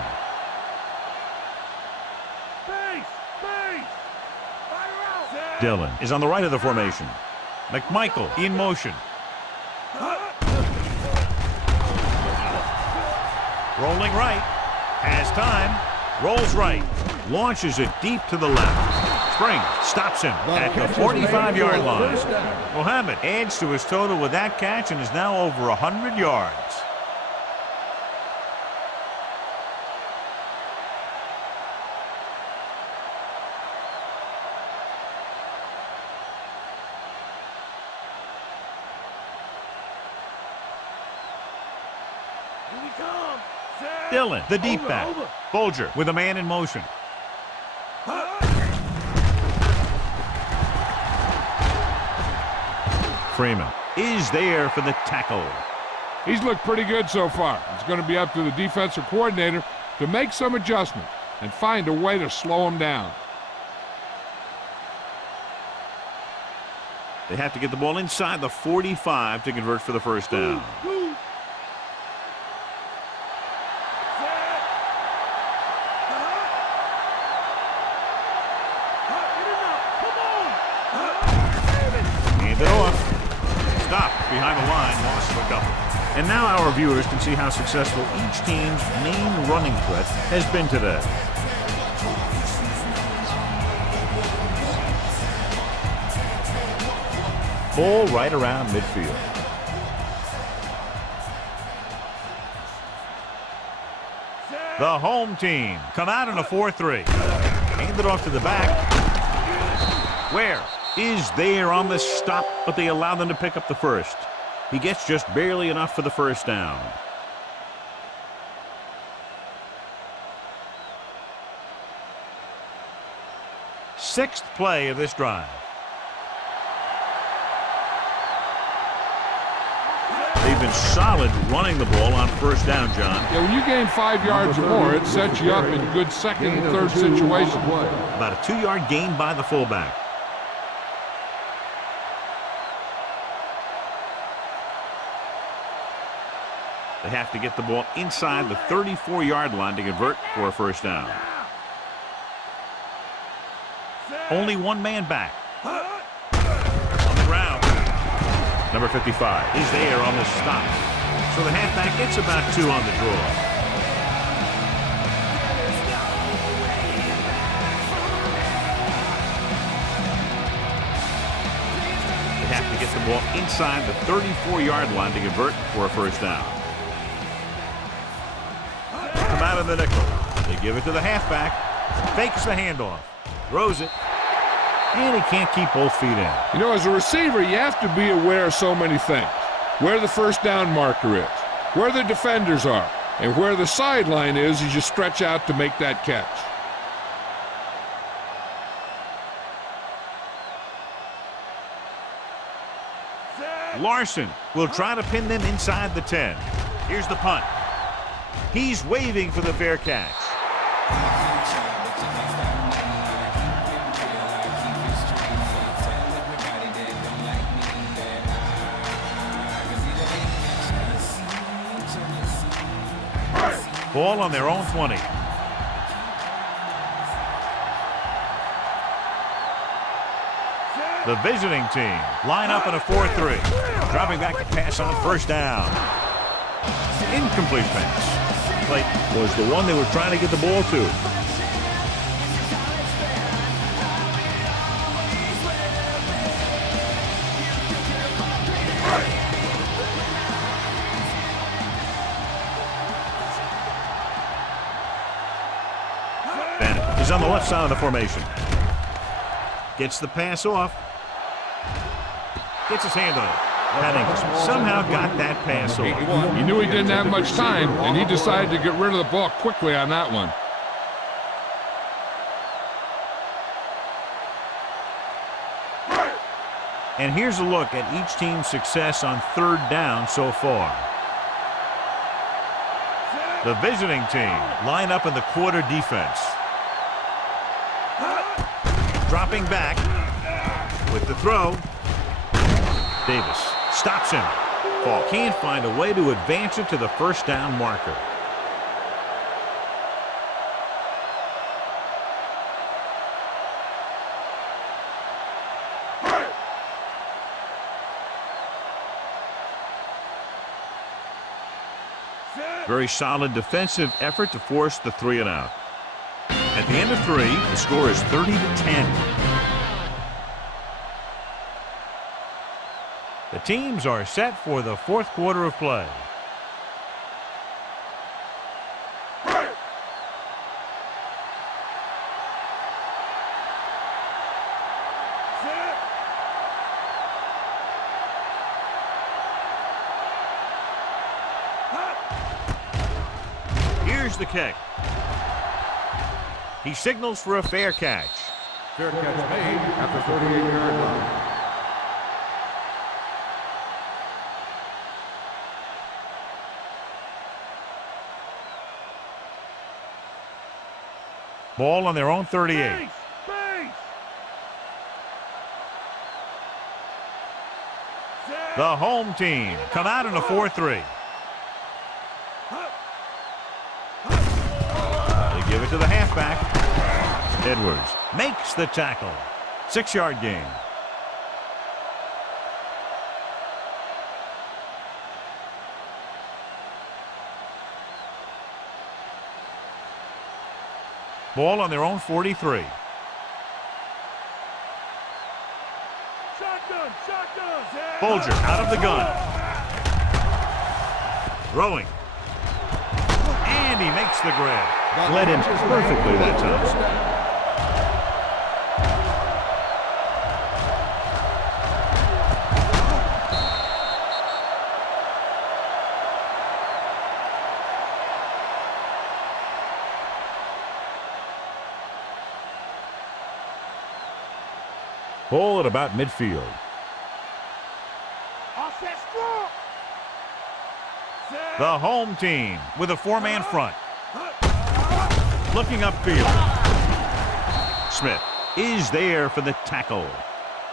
Dillon is on the right of the formation. McMichael in motion. Rolling right. Has time. Rolls right. Launches it deep to the left. Spring stops him at the 45-yard line. Mohammed adds to his total with that catch and is now over 100 yards. Here we come. Set. Dillon, the deep Over, back. over. Bolger with a man in motion. Freeman is there for the tackle. He's looked pretty good so far. It's going to be up to the defensive coordinator to make some adjustments and find a way to slow him down. They have to get the ball inside the 45 to convert for the first down. Move. Hand it off. Stop behind the line, loss of a couple. And now our viewers can see how successful each team's main running threat has been today. Ball right around midfield. The home team come out in a 4-3. Hand it off to the back. Ware is there on the stop, but they allow them to pick up the first. He gets just barely enough for the first down. Sixth play of this drive. They've been solid running the ball on first down, John. Yeah, when you gain 5 yards or more, it sets you up in good second and third situations. About a 2-yard gain by the fullback. They have to get the ball inside the 34-yard line to convert for a first down. Only one man back. On the ground. Number 55 is there on the stop. So the halfback gets about 2 on the draw. They have to get the ball inside the 34-yard line to convert for a first down. Come out of the nickel. They give it to the halfback. Fakes the handoff. Throws it. And he can't keep both feet in. You know, as a receiver, you have to be aware of so many things. Where the first down marker is, where the defenders are, and where the sideline is as you stretch out to make that catch. Larson will try to pin them inside the 10. Here's the punt. He's waving for the fair catch. Ball on their own 20. The visiting team line up in a 4-3. Dropping back to pass on first down. Incomplete pass. Play was the one they were trying to get the ball to. Bennett is on the left side of the formation. Gets the pass off. Gets his hand on it. Pennington somehow got that pass off. He knew he didn't have much time, and he decided to get rid of the ball quickly on that one. And here's a look at each team's success on third down so far. The visiting team line up in the quarter defense. Dropping back with the throw. Davis stops him. Ball can't find a way to advance it to the first down marker. Very solid defensive effort to force the 3 and out. At the end of 3, the score is 30-10. The teams are set for the fourth quarter of play. Here's the kick. He signals for a fair catch. Fair catch made at the 38-yard line. Ball on their own 38. Base! Base! The home team come out in a 4-3. They give it to the halfback. Edwards makes the tackle. 6-yard gain. Ball on their own 43. Shotgun! Shotgun! Folger out of the gun. Throwing. And he makes the grab. Led him perfectly that time. Ball at about midfield. Offset strong! The home team with a 4-man front. Looking upfield. Smith is there for the tackle.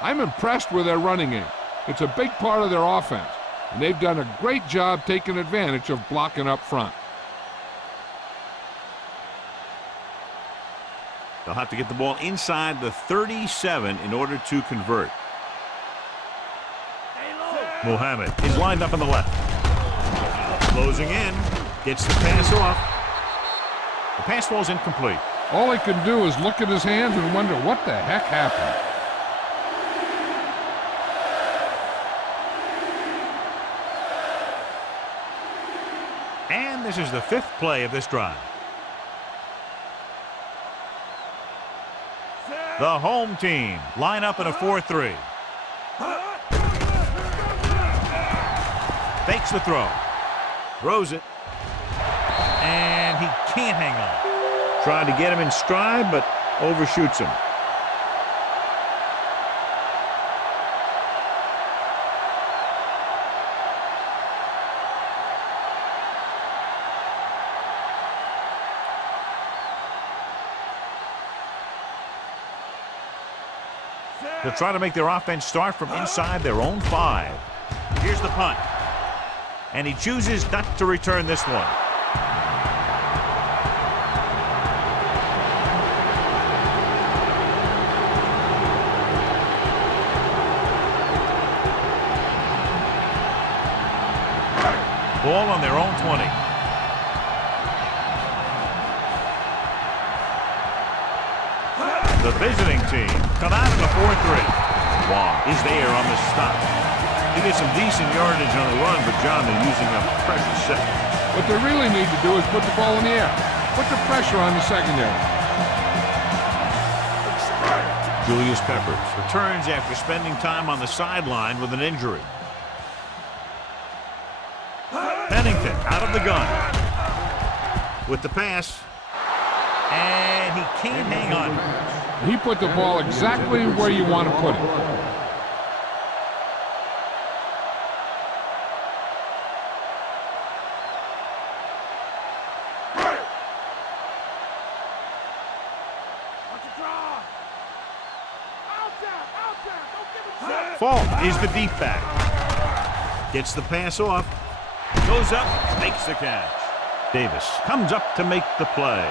I'm impressed with their running game. It's a big part of their offense, and they've done a great job taking advantage of blocking up front. They'll have to get the ball inside the 37 in order to convert. Muhammad is lined up on the left. Closing in. Gets the pass off. The pass falls incomplete. All he can do is look at his hands and wonder what the heck happened. And this is the 5th play of this drive. The home team line up in a 4-3. Fakes the throw. Throws it. And he can't hang on. Tried to get him in stride, but overshoots him. They'll try to make their offense start from inside their own 5. Here's the punt. And he chooses not to return this one. Ball on their own 20. The visiting team come out in a 4-3. Wong is there on the stop. He gets some decent yardage on the run, but John, they're using a precious second. What they really need to do is put the ball in the air. Put the pressure on the secondary. Julius Peppers returns after spending time on the sideline with an injury. Pennington out of the gun. With the pass. And he can't hang on. He put the ball exactly where you want to put it. Falk is the deep back. Gets the pass off. Goes up, makes the catch. Davis comes up to make the play.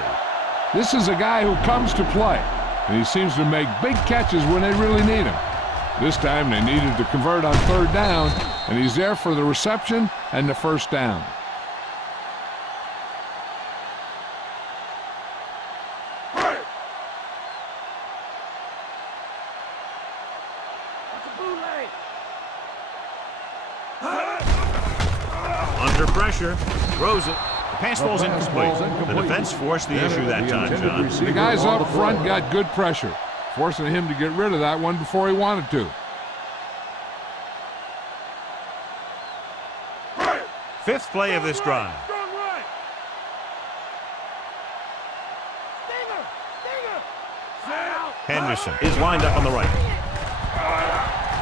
This is a guy who comes to play, and he seems to make big catches when they really need him. This time they needed to convert on 3rd down, and he's there for the reception and the 1st down. Under pressure. Throws it. The pass falls incomplete. The defense forced the issue that time, John. The guys up front got good pressure, forcing him to get rid of that one before he wanted to. Fifth play of this drive. Henderson is lined up on the right.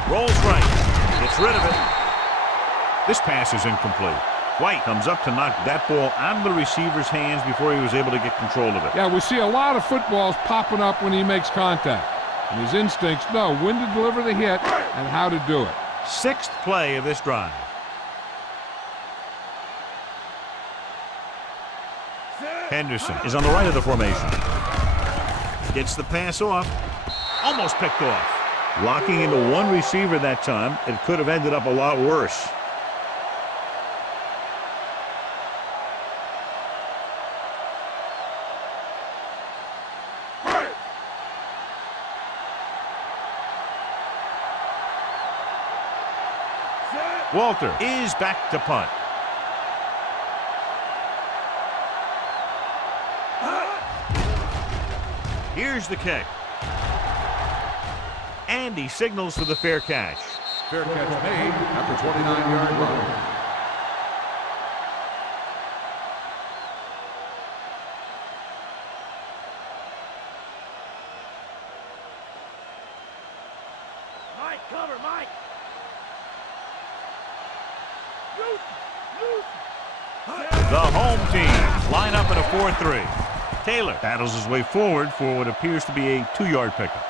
Rolls right. Gets rid of it. This pass is incomplete. White comes up to knock that ball out of the receiver's hands before he was able to get control of it. Yeah, we see a lot of footballs popping up when he makes contact. And his instincts know when to deliver the hit and how to do it. Sixth play of this drive. Henderson is on the right of the formation. Gets the pass off. Almost picked off. Locking into one receiver that time. It could have ended up a lot worse. Walter is back to punt. Here's the kick. And he signals for the fair catch. Fair catch made at the 29-yard line. Mike, cover, Mike. The home team line up at a 4-3. Taylor battles his way forward for what appears to be a 2-yard pickup.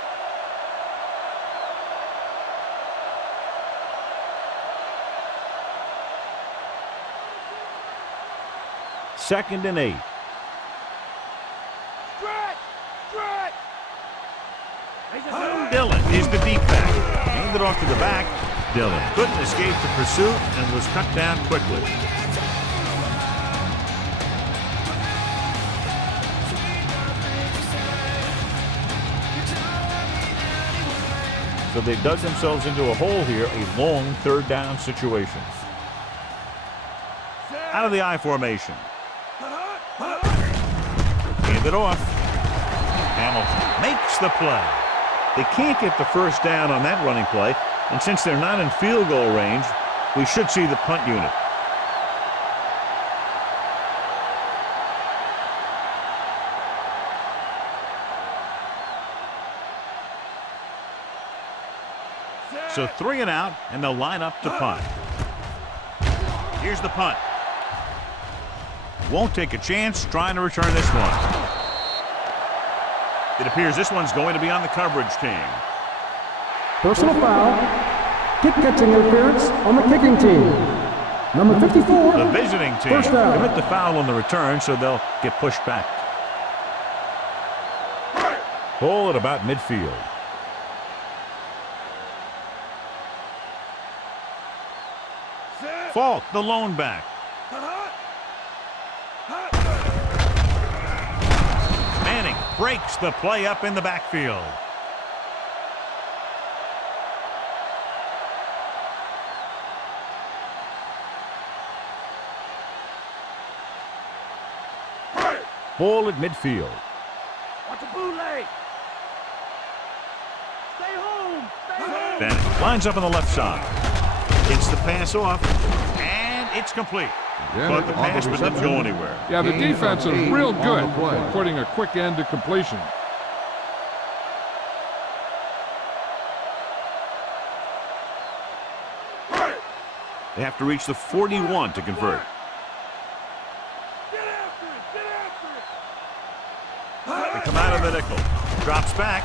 Second and 8. Dillon is the deep back. Handed off to the back. Dillon couldn't escape the pursuit and was cut down quickly. So they dug themselves into a hole here, a long third down situation. Out of the I formation. Hand it off. Hamilton makes the play. They can't get the first down on that running play, and since they're not in field goal range, we should see the punt unit. So 3 and out, and they'll line up to punt. Here's the punt. Won't take a chance trying to return this one. It appears this one's going to be on the coverage team. Personal foul. Kick catching interference on the kicking team. Number 54. The visiting team First down. commit the foul on the return, so they'll get pushed back. Ball at about midfield. Falk, the lone back. Manning breaks the play up in the backfield. Ball at midfield. Watch the bootleg. Stay home. Stay home. Bennett lines up on the left side. Gets the pass off, and it's complete. Yeah, But the pass didn't go anywhere. Yeah, the defense is real good on the play. at putting a quick end to completion. They have to reach the 41 to convert. Get after it. Get after it. They come out of the nickel. Drops back.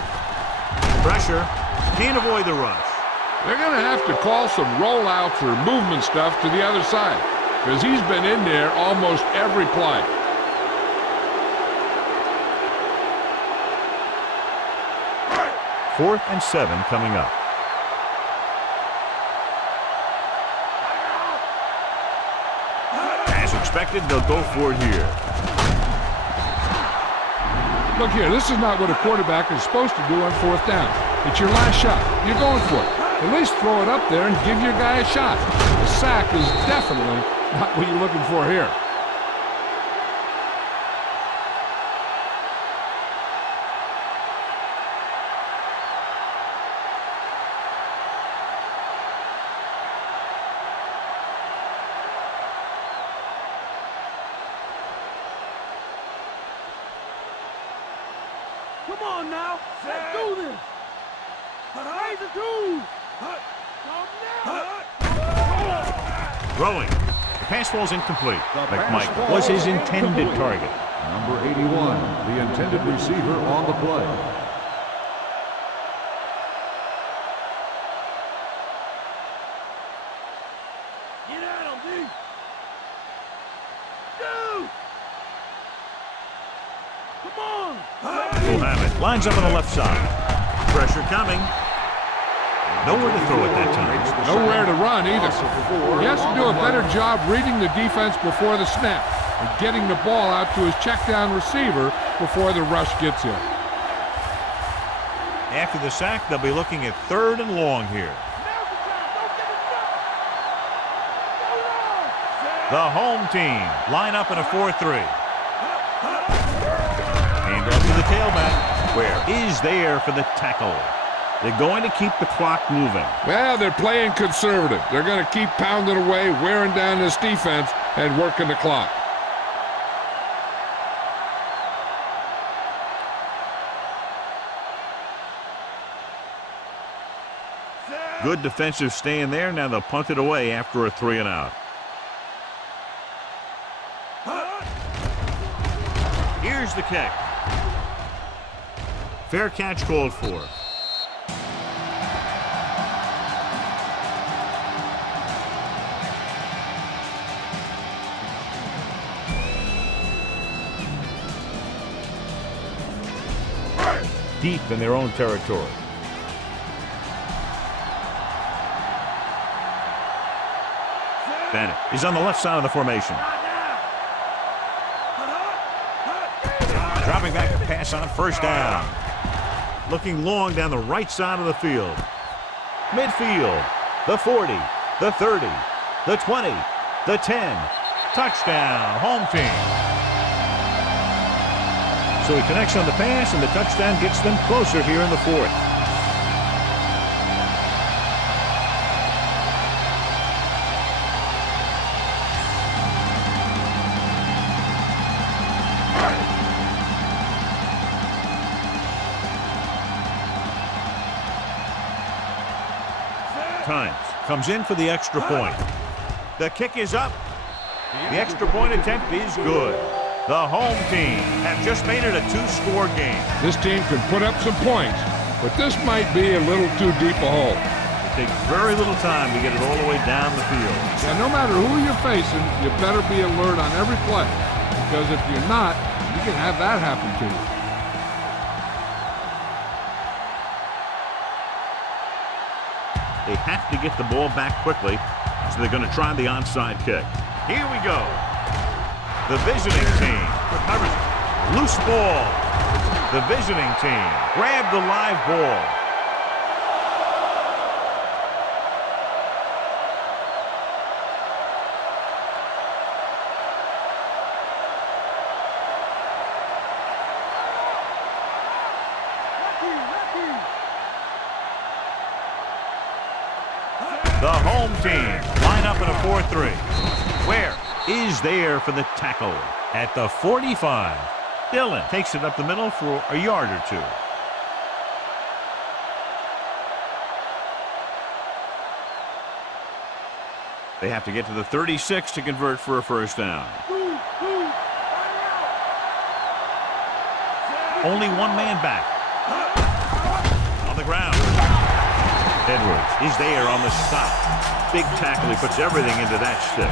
Pressure. Can't avoid the rush. They're going to have to call some rollouts or movement stuff to the other side because he's been in there almost every play. Fourth and 7 coming up. As expected, they'll go for it here. Look here, this is not what a quarterback is supposed to do on fourth down. It's your last shot. You're going for it. At least throw it up there and give your guy a shot. A sack is definitely not what you're looking for here. Come on now. Let's do this. Raise the two. Throwing. The pass falls incomplete. McMichael was his intended target. Number 81, the intended receiver on the play. Get at him, D. Dude. Come on. Mohammed lines up on the left side. Pressure coming. Nowhere to throw at that time. Nowhere to run either. He has to do a better job reading the defense before the snap and getting the ball out to his check down receiver before the rush gets him. After the sack, they'll be looking at 3rd and long here. The home team line up in a 4-3. Hand off to the tailback. Where is there for the tackle? They're going to keep the clock moving. Well, they're playing conservative. They're going to keep pounding away, wearing down this defense, and working the clock. Good defensive stand there. Now they'll punt it away after a 3 and out. Here's the kick. Fair catch called for. Deep in their own territory. Bennett is on the left side of the formation. Dropping back to pass on 1st down. Looking long down the right side of the field. Midfield. The 40. The 30. The 20. The 10. Touchdown. Home team. So he connects on the pass, and the touchdown gets them closer here in the 4th. Times comes in for the extra point. The kick is up. The extra point attempt is good. The home team have just made it a 2-score game. This team can put up some points, but this might be a little too deep a hole. It takes very little time to get it all the way down the field. And no matter who you're facing, you better be alert on every play, because if you're not, you can have that happen to you. They have to get the ball back quickly, so they're going to try the onside kick. Here we go. The visiting team recovers. Loose ball. The visiting team grabbed the live ball. The home team line up in a 4-3. Where is there for the tackle at the 45. Dillon takes it up the middle for a yard or 2. They have to get to the 36 to convert for a 1st down. Only one man back. On the ground. Edwards is there on the stop. Big tackle. He puts everything into that stick.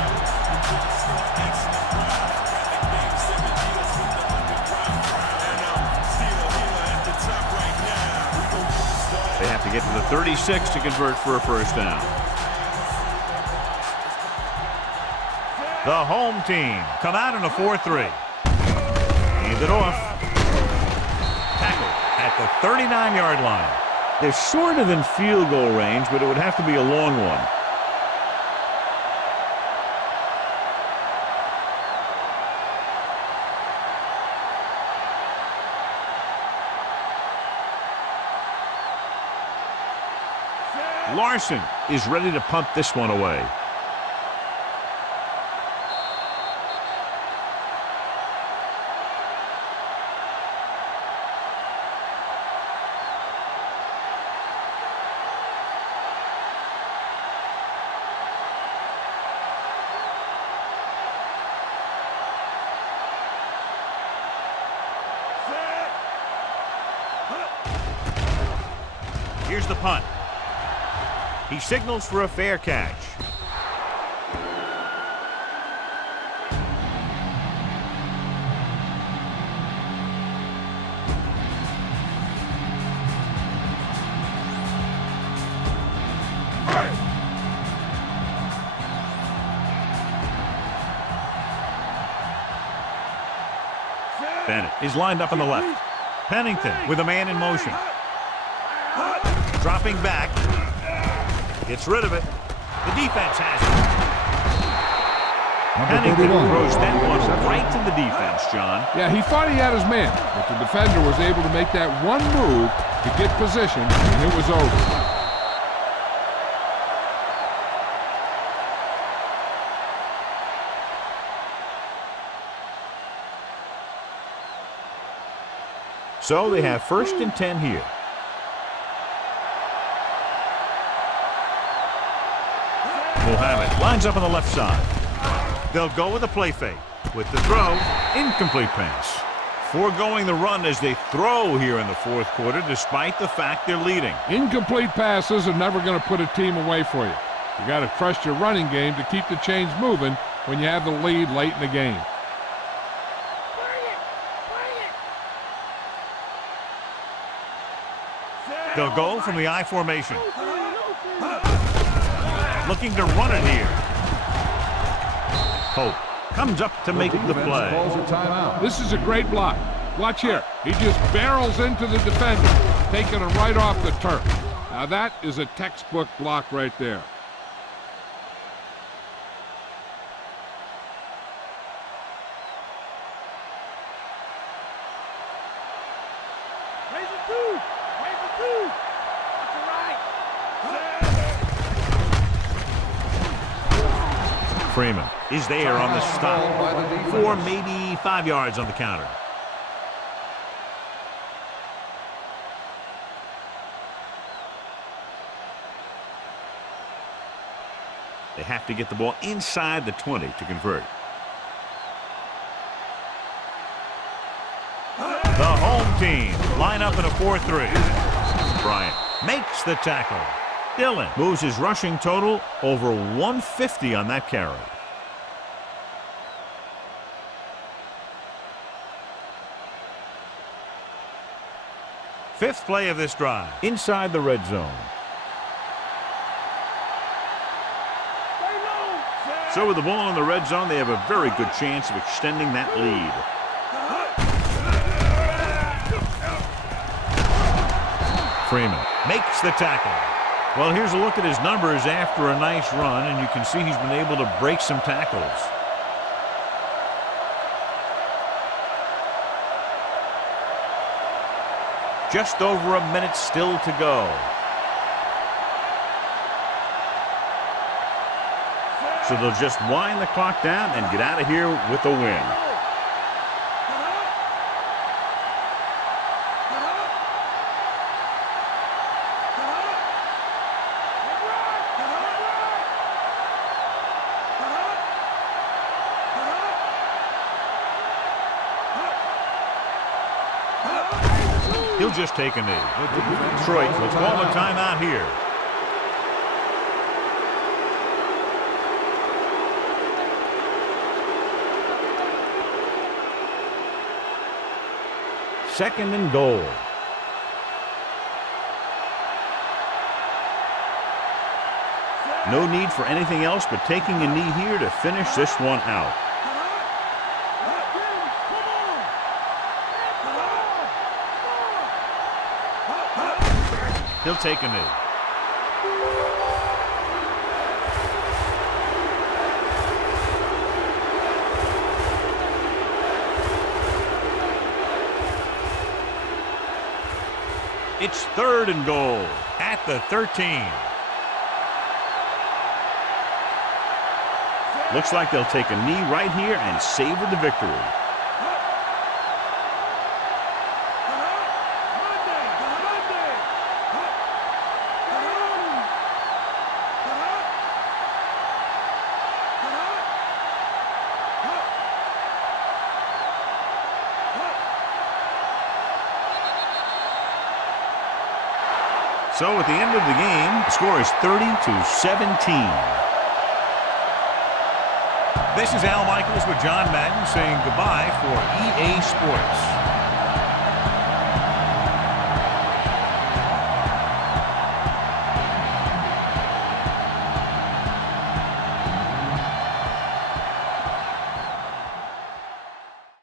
They have to get to the 36 to convert for a 1st down. The home team come out in a 4-3. Hand it off. Tackle at the 39-yard line. They're sort of in field goal range, but it would have to be a long one. Larson is ready to punt this one away. Here's the punt. He signals for a fair catch. Bennett is lined up on the left. Pennington with a man in motion. Dropping back. Gets rid of it. The defense has it. Pennington throws that one right to the defense, John. Yeah, he thought he had his man, but the defender was able to make that one move to get position, and it was over. So they have 1st and 10 here. Mohammed lines up on the left side. They'll go with a play fake. With the throw, incomplete pass. Foregoing the run as they throw here in the 4th quarter, despite the fact they're leading. Incomplete passes are never going to put a team away for you. You got to trust your running game to keep the chains moving when you have the lead late in the game. They'll go from the I formation. Looking to run it here. Hope comes up to make the play. This is a great block. Watch here. He just barrels into the defender, taking it right off the turf. Now that is a textbook block right there. Freeman is there on the stop for maybe 5 yards on the counter. They have to get the ball inside the 20 to convert. The home team line up in a 4-3. Bryant makes the tackle. Dillon moves his rushing total over 150 on that carry. Fifth play of this drive, inside the red zone. So with the ball in the red zone, they have a very good chance of extending that lead. Freeman makes the tackle. Well, here's a look at his numbers after a nice run, and you can see he's been able to break some tackles. Just over a minute still to go. So they'll just wind the clock down and get out of here with a win. He'll just take a knee. Detroit will call a timeout here. Second and goal. No need for anything else but taking a knee here to finish this one out. He'll take a knee. It's third and goal at the 13. Looks like they'll take a knee right here and savor the victory. So at the end of the game, the score is 30-17. This is Al Michaels with John Madden saying goodbye for EA Sports.